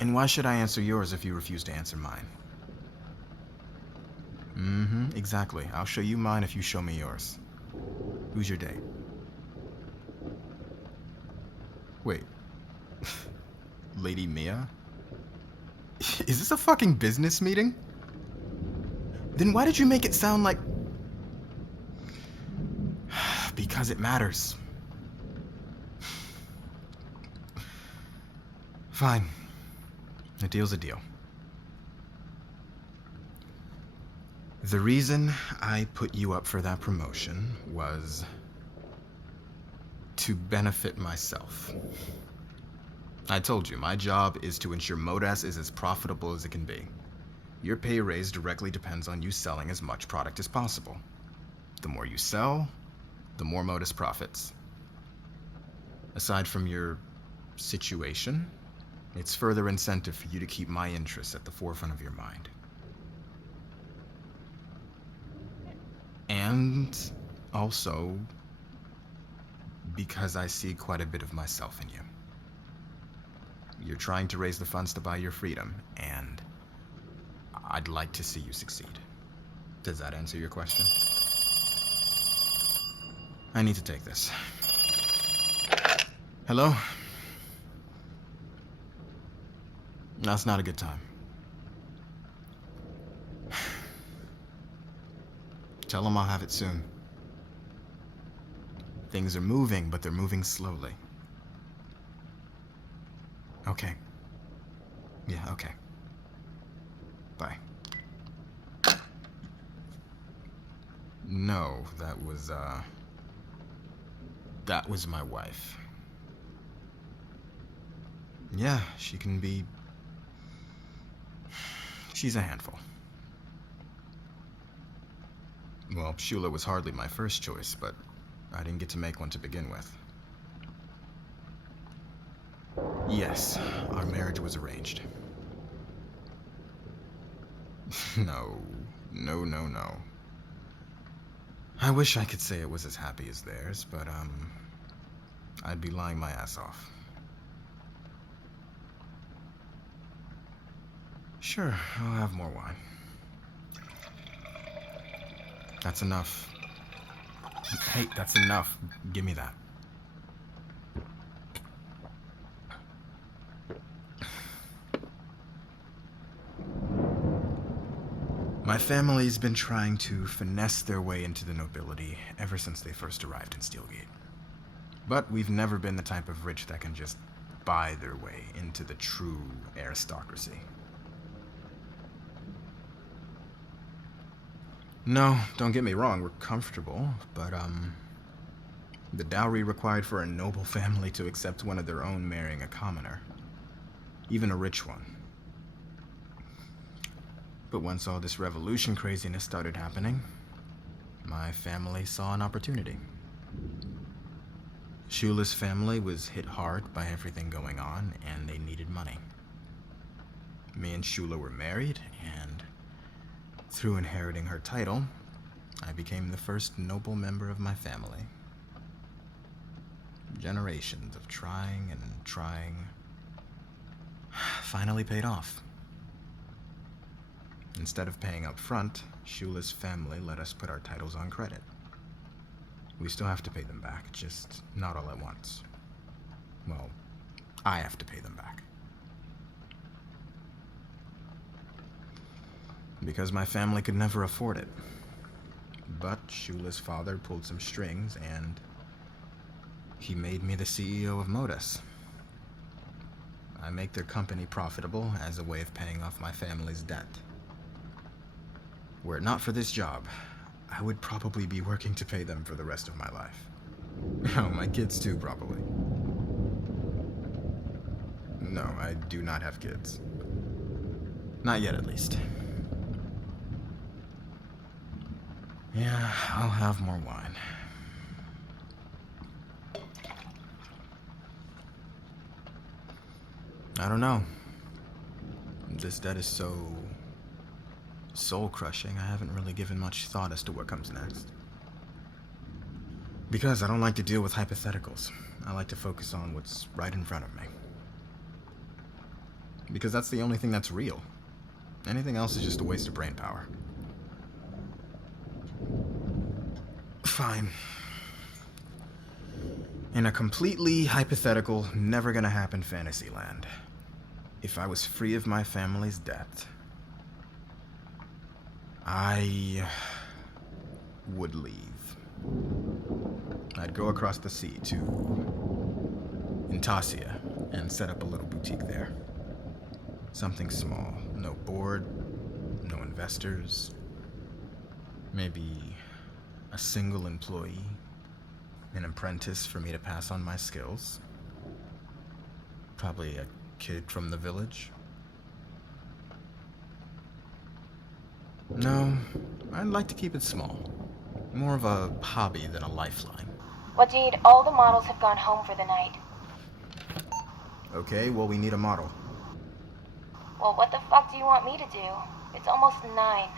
And why should I answer yours if you refuse to answer mine? Exactly. I'll show you mine if you show me yours. Who's your date? Wait. Lady Mia? Is this a fucking business meeting? Then why did you make it sound like... Because it matters. Fine. A deal's a deal. The reason I put you up for that promotion was to benefit myself. I told you, my job is to ensure Modas is as profitable as it can be. Your pay raise directly depends on you selling as much product as possible. The more you sell, the more Modas profits. Aside from your situation, it's further incentive for you to keep my interests at the forefront of your mind. And also, because I see quite a bit of myself in you. You're trying to raise the funds to buy your freedom, and I'd like to see you succeed. Does that answer your question? I need to take this. Hello? That's not a good time. Tell them I'll have it soon. Things are moving, but they're moving slowly. Okay. Yeah, okay. Bye. No, that was my wife. Yeah, she can be... She's a handful. Well, Shula was hardly my first choice, but I didn't get to make one to begin with. Yes, our marriage was arranged. No. I wish I could say it was as happy as theirs, but, I'd be lying my ass off. Sure, I'll have more wine. That's enough. Hey, that's enough. Give me that. My family's been trying to finesse their way into the nobility ever since they first arrived in Steelgate. But we've never been the type of rich that can just buy their way into the true aristocracy. No, don't get me wrong, we're comfortable, but, the dowry required for a noble family to accept one of their own marrying a commoner. Even a rich one. But once all this revolution craziness started happening, my family saw an opportunity. Shula's family was hit hard by everything going on, and they needed money. Me and Shula were married, and through inheriting her title, I became the first noble member of my family. Generations of trying and trying finally paid off. Instead of paying up front, Shula's family let us put our titles on credit. We still have to pay them back, just not all at once. Well, I have to pay them back. Because my family could never afford it. But Shula's father pulled some strings, and he made me the CEO of Modus. I make their company profitable as a way of paying off my family's debt. Were it not for this job, I would probably be working to pay them for the rest of my life. Oh, my kids too, probably. No, I do not have kids. Not yet, at least. Yeah, I'll have more wine. I don't know. This debt is so soul-crushing, I haven't really given much thought as to what comes next. Because I don't like to deal with hypotheticals. I like to focus on what's right in front of me. Because that's the only thing that's real. Anything else is just a waste of brain power. Fine. In a completely hypothetical, never gonna happen fantasy land, if I was free of my family's debt, I would leave. I'd go across the sea to Intasia and set up a little boutique there. Something small. No board, no investors. Maybe a single employee, an apprentice for me to pass on my skills. Probably a kid from the village. No, I'd like to keep it small. More of a hobby than a lifeline. Wajid, all the models have gone home for the night. Okay, well, we need a model. Well, what the fuck do you want me to do? It's almost 9.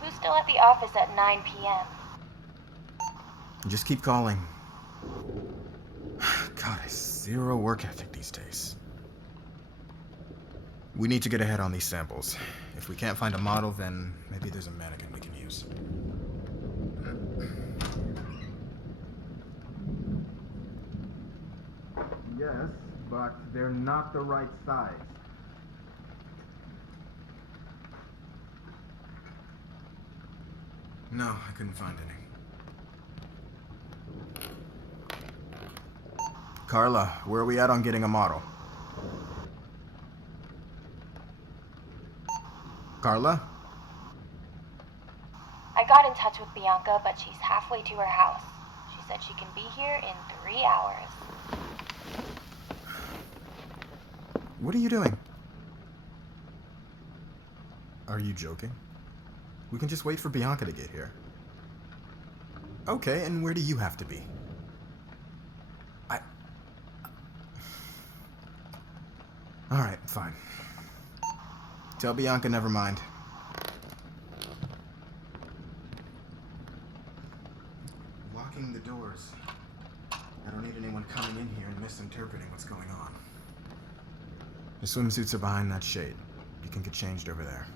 Who's still at the office at 9 p.m.? Just keep calling. God, I zero work ethic these days. We need to get ahead on these samples. If we can't find a model, then maybe there's a mannequin we can use. Yes, but they're not the right size. No, I couldn't find any. Carla, where are we at on getting a model? Carla? I got in touch with Bianca, but she's halfway to her house. She said she can be here in 3 hours. What are you doing? Are you joking? We can just wait for Bianca to get here. Okay, and where do you have to be? Alright, fine. Tell Bianca never mind. Locking the doors. I don't need anyone coming in here and misinterpreting what's going on. The swimsuits are behind that shade. You can get changed over there.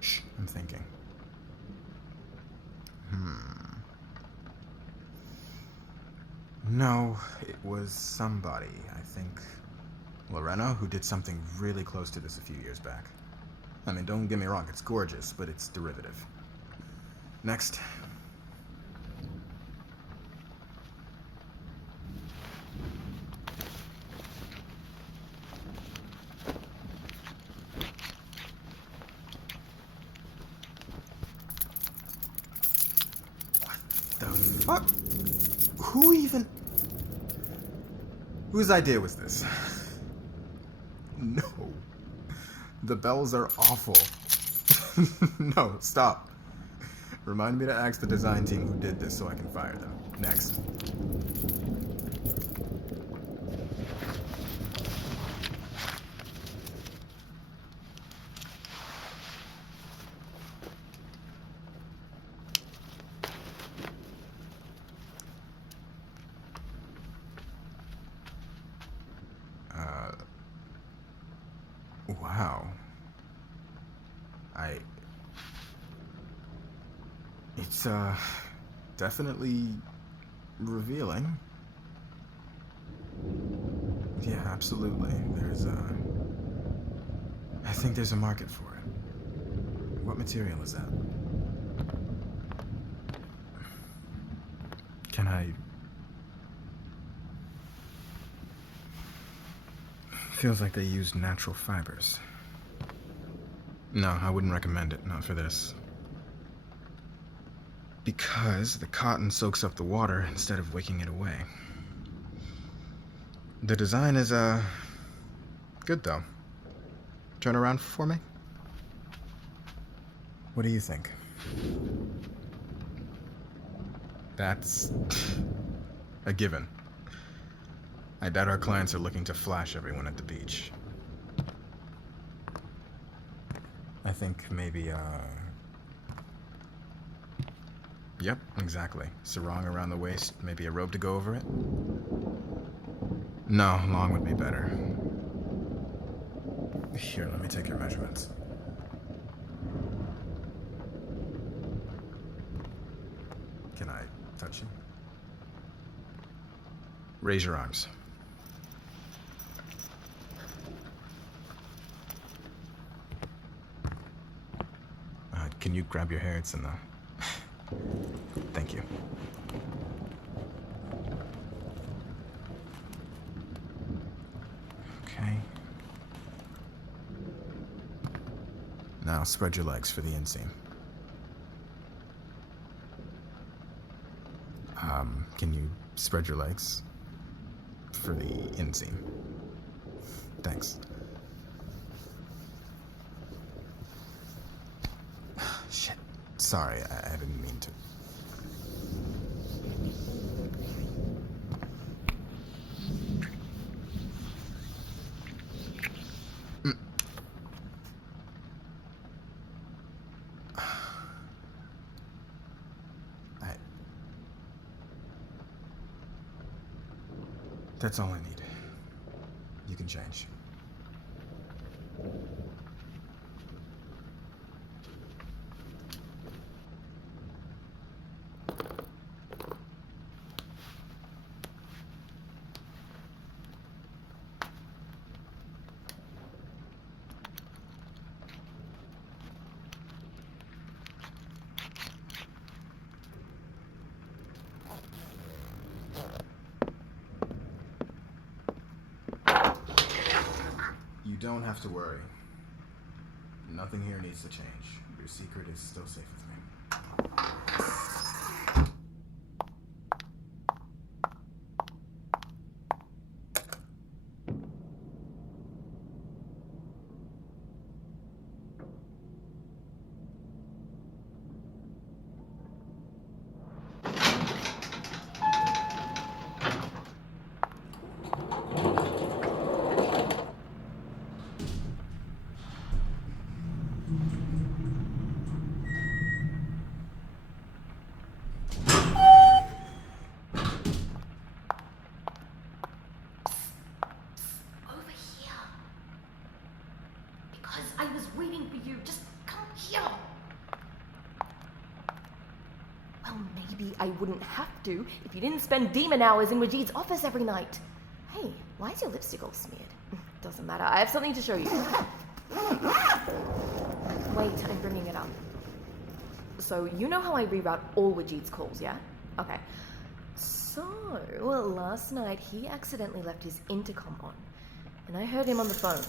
Shh, I'm thinking. No, it was somebody, I think Lorena, who did something really close to this a few years back. I mean, don't get me wrong, it's gorgeous, but it's derivative. Next. The fuck? Who even... Whose idea was this? No. The bells are awful. No, stop. Remind me to ask the design team who did this so I can fire them. Next. Wow. It's, definitely revealing. Yeah, absolutely. I think there's a market for it. What material is that? Can I... Feels like they used natural fibers. No, I wouldn't recommend it, not for this. Because the cotton soaks up the water instead of wicking it away. The design is, good though. Turn around for me? What do you think? That's a given. I doubt our clients are looking to flash everyone at the beach. I think maybe, Yep, exactly. Sarong around the waist, maybe a robe to go over it? No, long would be better. Here, let me take your measurements. Can I touch you? Raise your arms. Can you grab your hair? It's in the... Thank you. Okay. Now spread your legs for the inseam. Can you spread your legs for the inseam? Thanks. Shit. Sorry, I didn't mean to. That's all I need. You can change. You don't have to worry. Nothing here needs to change. Your secret is still safe with me. I was waiting for you. Just come here. Well, maybe I wouldn't have to if you didn't spend demon hours in Wajid's office every night. Hey, why is your lipstick all smeared? Doesn't matter. I have something to show you. Wait, I'm bringing it up. So, you know how I reroute all Wajid's calls, yeah? Okay. So, last night he accidentally left his intercom on, and I heard him on the phone.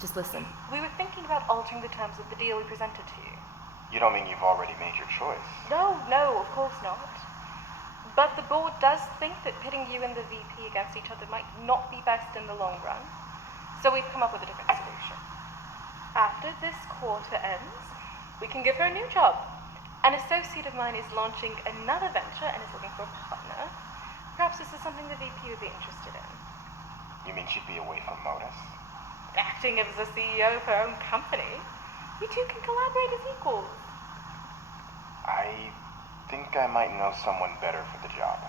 Just listen. We were thinking about altering the terms of the deal we presented to you. You don't mean you've already made your choice? No, of course not. But the board does think that pitting you and the VP against each other might not be best in the long run. So we've come up with a different solution. After this quarter ends, we can give her a new job. An associate of mine is launching another venture and is looking for a partner. Perhaps this is something the VP would be interested in. You mean she'd be away from Modus? Acting as the CEO of her own company, you two can collaborate as equals. I think I might know someone better for the job.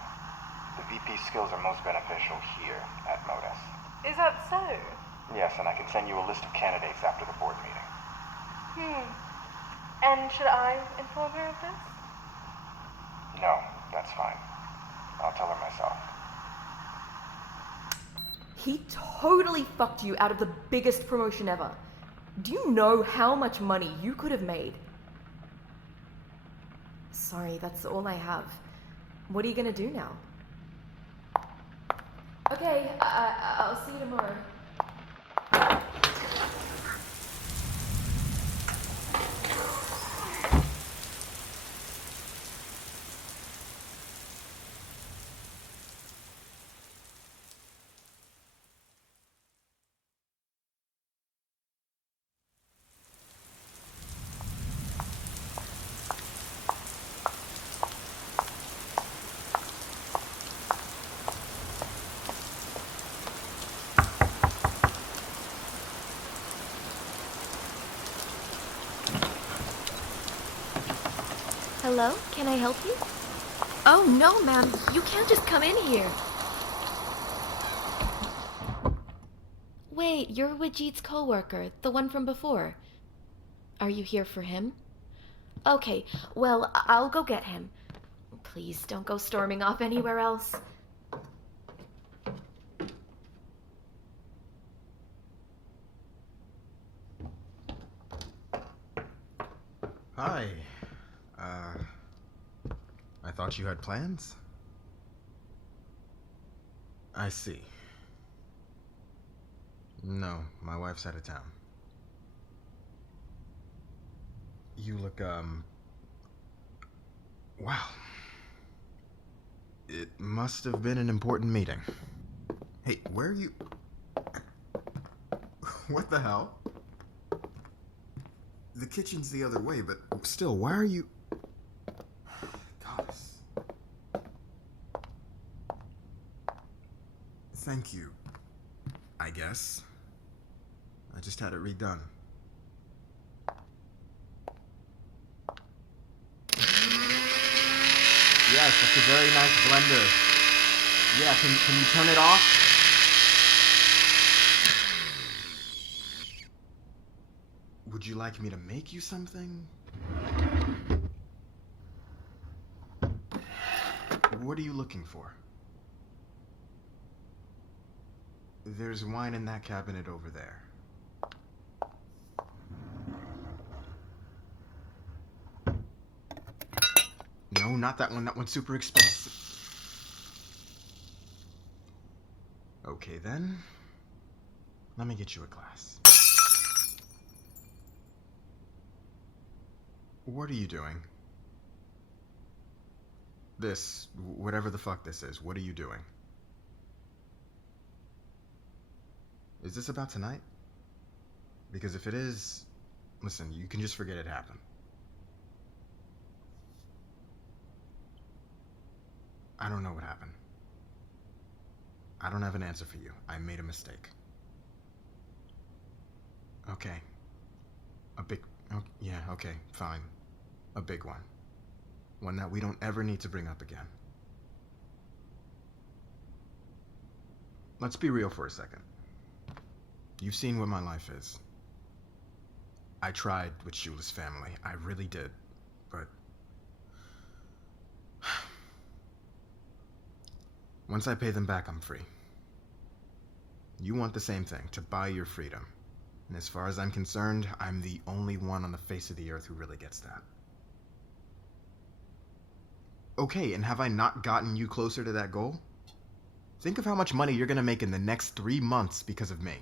The VP's skills are most beneficial here at Modus. Is that so? Yes, and I can send you a list of candidates after the board meeting. And should I inform her of this? No, that's fine. I'll tell her myself. He totally fucked you out of the biggest promotion ever. Do you know how much money you could have made? Sorry, that's all I have. What are you gonna do now? Okay, I'll see you tomorrow. Hello? Can I help you? Oh, no, ma'am. You can't just come in here. Wait, you're Wajid's co-worker, the one from before. Are you here for him? Okay, well, I'll go get him. Please don't go storming off anywhere else. Hi. I thought you had plans? I see. No, my wife's out of town. You look, wow. It must have been an important meeting. Hey, where are you? What the hell? The kitchen's the other way, but still, why are you... Goddess. Thank you, I guess. I just had it redone. Yes, that's a very nice blender. Yeah, can you turn it off? Would you like me to make you something? What are you looking for? There's wine in that cabinet over there. No, not that one. That one's super expensive. Okay, then. Let me get you a glass. What are you doing? This, whatever the fuck this is, what are you doing? Is this about tonight? Because if it is, listen, you can just forget it happened. I don't know what happened. I don't have an answer for you. I made a mistake. Okay. Yeah, okay, fine. A big one. One that we don't ever need to bring up again. Let's be real for a second. You've seen what my life is. I tried with Shula's family. I really did. But once I pay them back, I'm free. You want the same thing, to buy your freedom. And as far as I'm concerned, I'm the only one on the face of the earth who really gets that. Okay, and have I not gotten you closer to that goal? Think of how much money you're gonna make in the next 3 months because of me.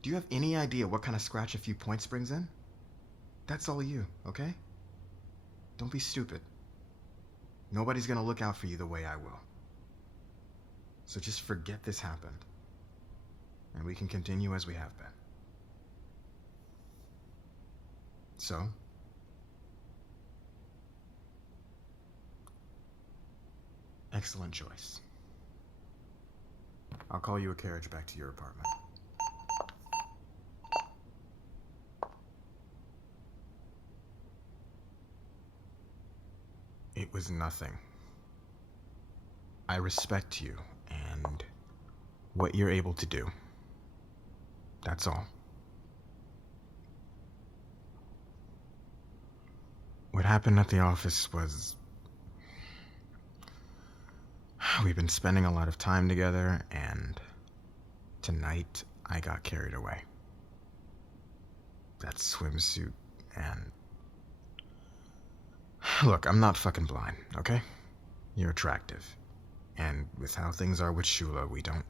Do you have any idea what kind of scratch a few points brings in? That's all you, okay? Don't be stupid. Nobody's gonna look out for you the way I will. So just forget this happened. And we can continue as we have been. So? Excellent choice. I'll call you a carriage back to your apartment. It was nothing. I respect you and what you're able to do. That's all. What happened at the office was... We've been spending a lot of time together, and tonight I got carried away. That swimsuit and... Look, I'm not fucking blind, okay? You're attractive. And with how things are with Shula, we don't...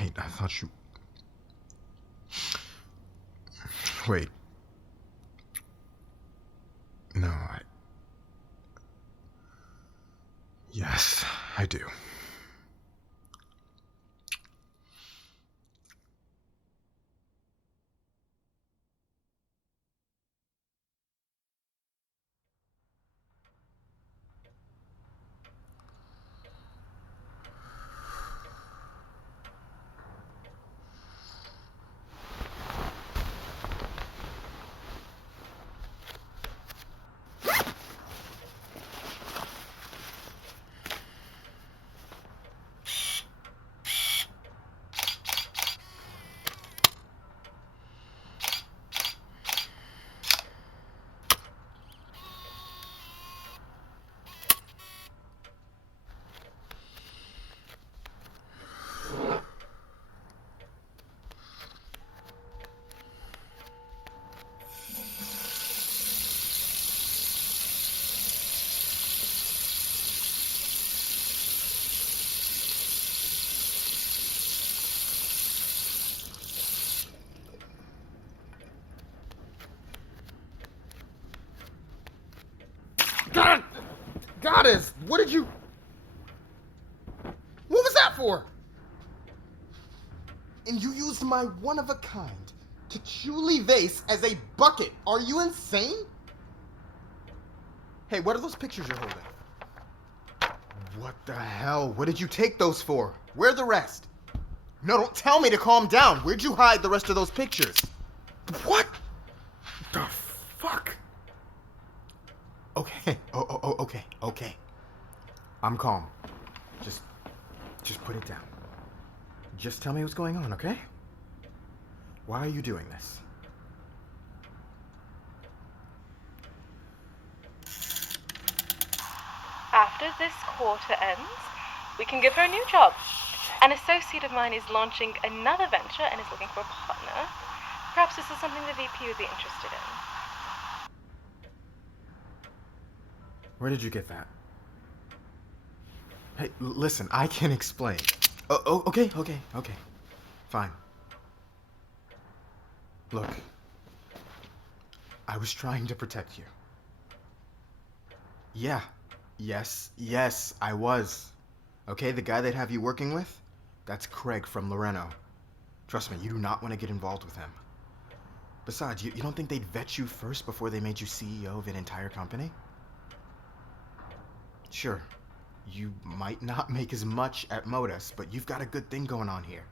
Wait, I thought you... Wait. No, Yes, I do. Goddess, what did you... What was that for? And you used my one-of-a-kind Tachuli vase as a bucket. Are you insane? Hey, what are those pictures you're holding? What the hell? What did you take those for? Where are the rest? No, don't tell me to calm down. Where'd you hide the rest of those pictures? What the fuck? Okay. Okay. I'm calm. Just put it down. Just tell me what's going on, okay? Why are you doing this? After this quarter ends, we can give her a new job. An associate of mine is launching another venture and is looking for a partner. Perhaps this is something the VP would be interested in. Where did you get that? Hey, listen, I can explain. Okay. Fine. Look, I was trying to protect you. Yeah. Yes, I was. Okay, the guy they'd have you working with? That's Craig from Loreno. Trust me, you do not want to get involved with him. Besides, you don't think they'd vet you first before they made you CEO of an entire company? Sure, you might not make as much at Modus, but you've got a good thing going on here.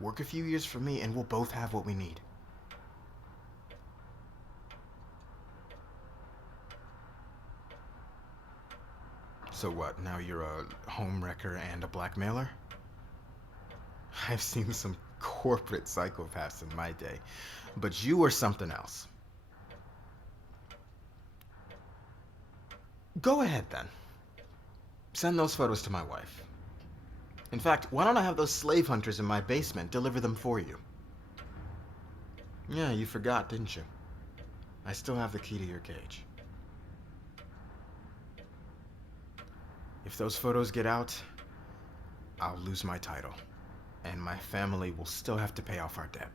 Work a few years for me and we'll both have what we need. So what, now you're a homewrecker and a blackmailer? I've seen some corporate psychopaths in my day, but you are something else. Go ahead then. Send those photos to my wife. In fact, why don't I have those slave hunters in my basement deliver them for you? Yeah, you forgot, didn't you? I still have the key to your cage. If those photos get out, I'll lose my title, and my family will still have to pay off our debt.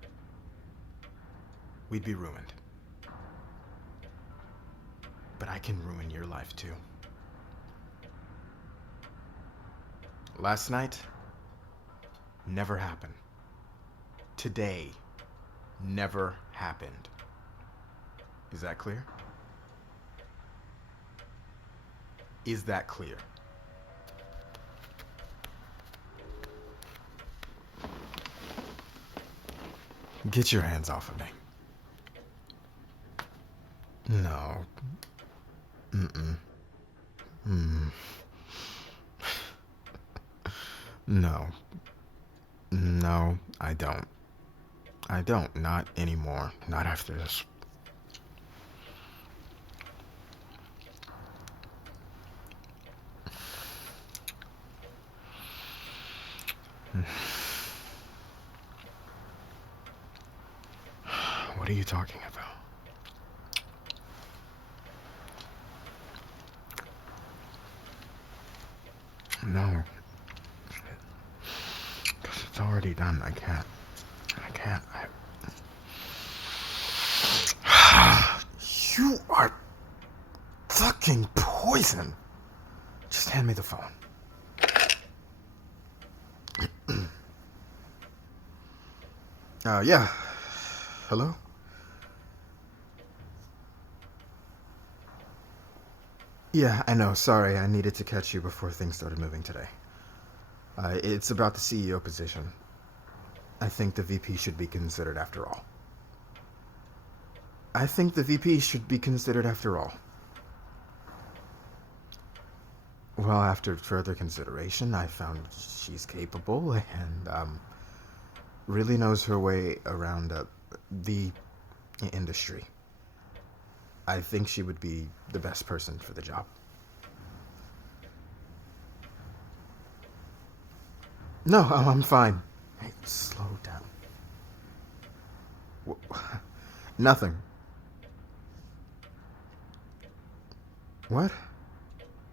We'd be ruined. But I can ruin your life too. Last night, never happened. Today, never happened. Is that clear? Is that clear? Get your hands off of me. No. No. No, I don't. I don't. Not anymore. Not after this. What are you talking about? No. Because it's already done. I can't. You are fucking poison. Just hand me the phone. Yeah. Hello? Yeah, I know. Sorry, I needed to catch you before things started moving today. It's about the CEO position. I think the VP should be considered after all. Well, after further consideration, I found she's capable and, really knows her way around, the industry. I think she would be the best person for the job. No, I'm fine. Hey, slow down. Nothing. What?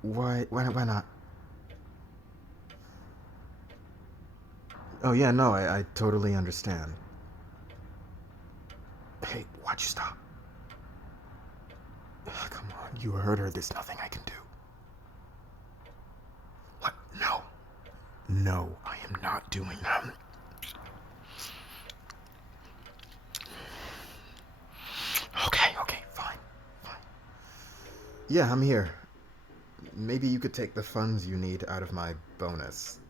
Why not? Oh yeah, no, I totally understand. Hey, why'd you stop? Come on, you heard her. There's nothing I can do. What? No. No, I am not doing that. Okay, fine. Yeah, I'm here. Maybe you could take the funds you need out of my bonus.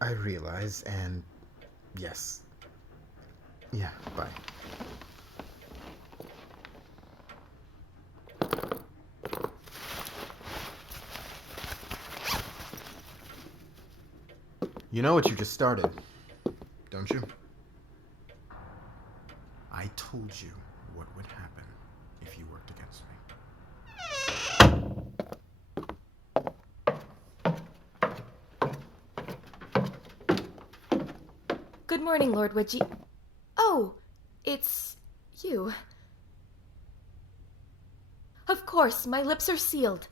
I realize, and yes. Yeah, bye. You know what you just started, don't you? I told you what would happen if you worked against me. Good morning, Lord Wedgie. Oh, it's you. Of course, my lips are sealed.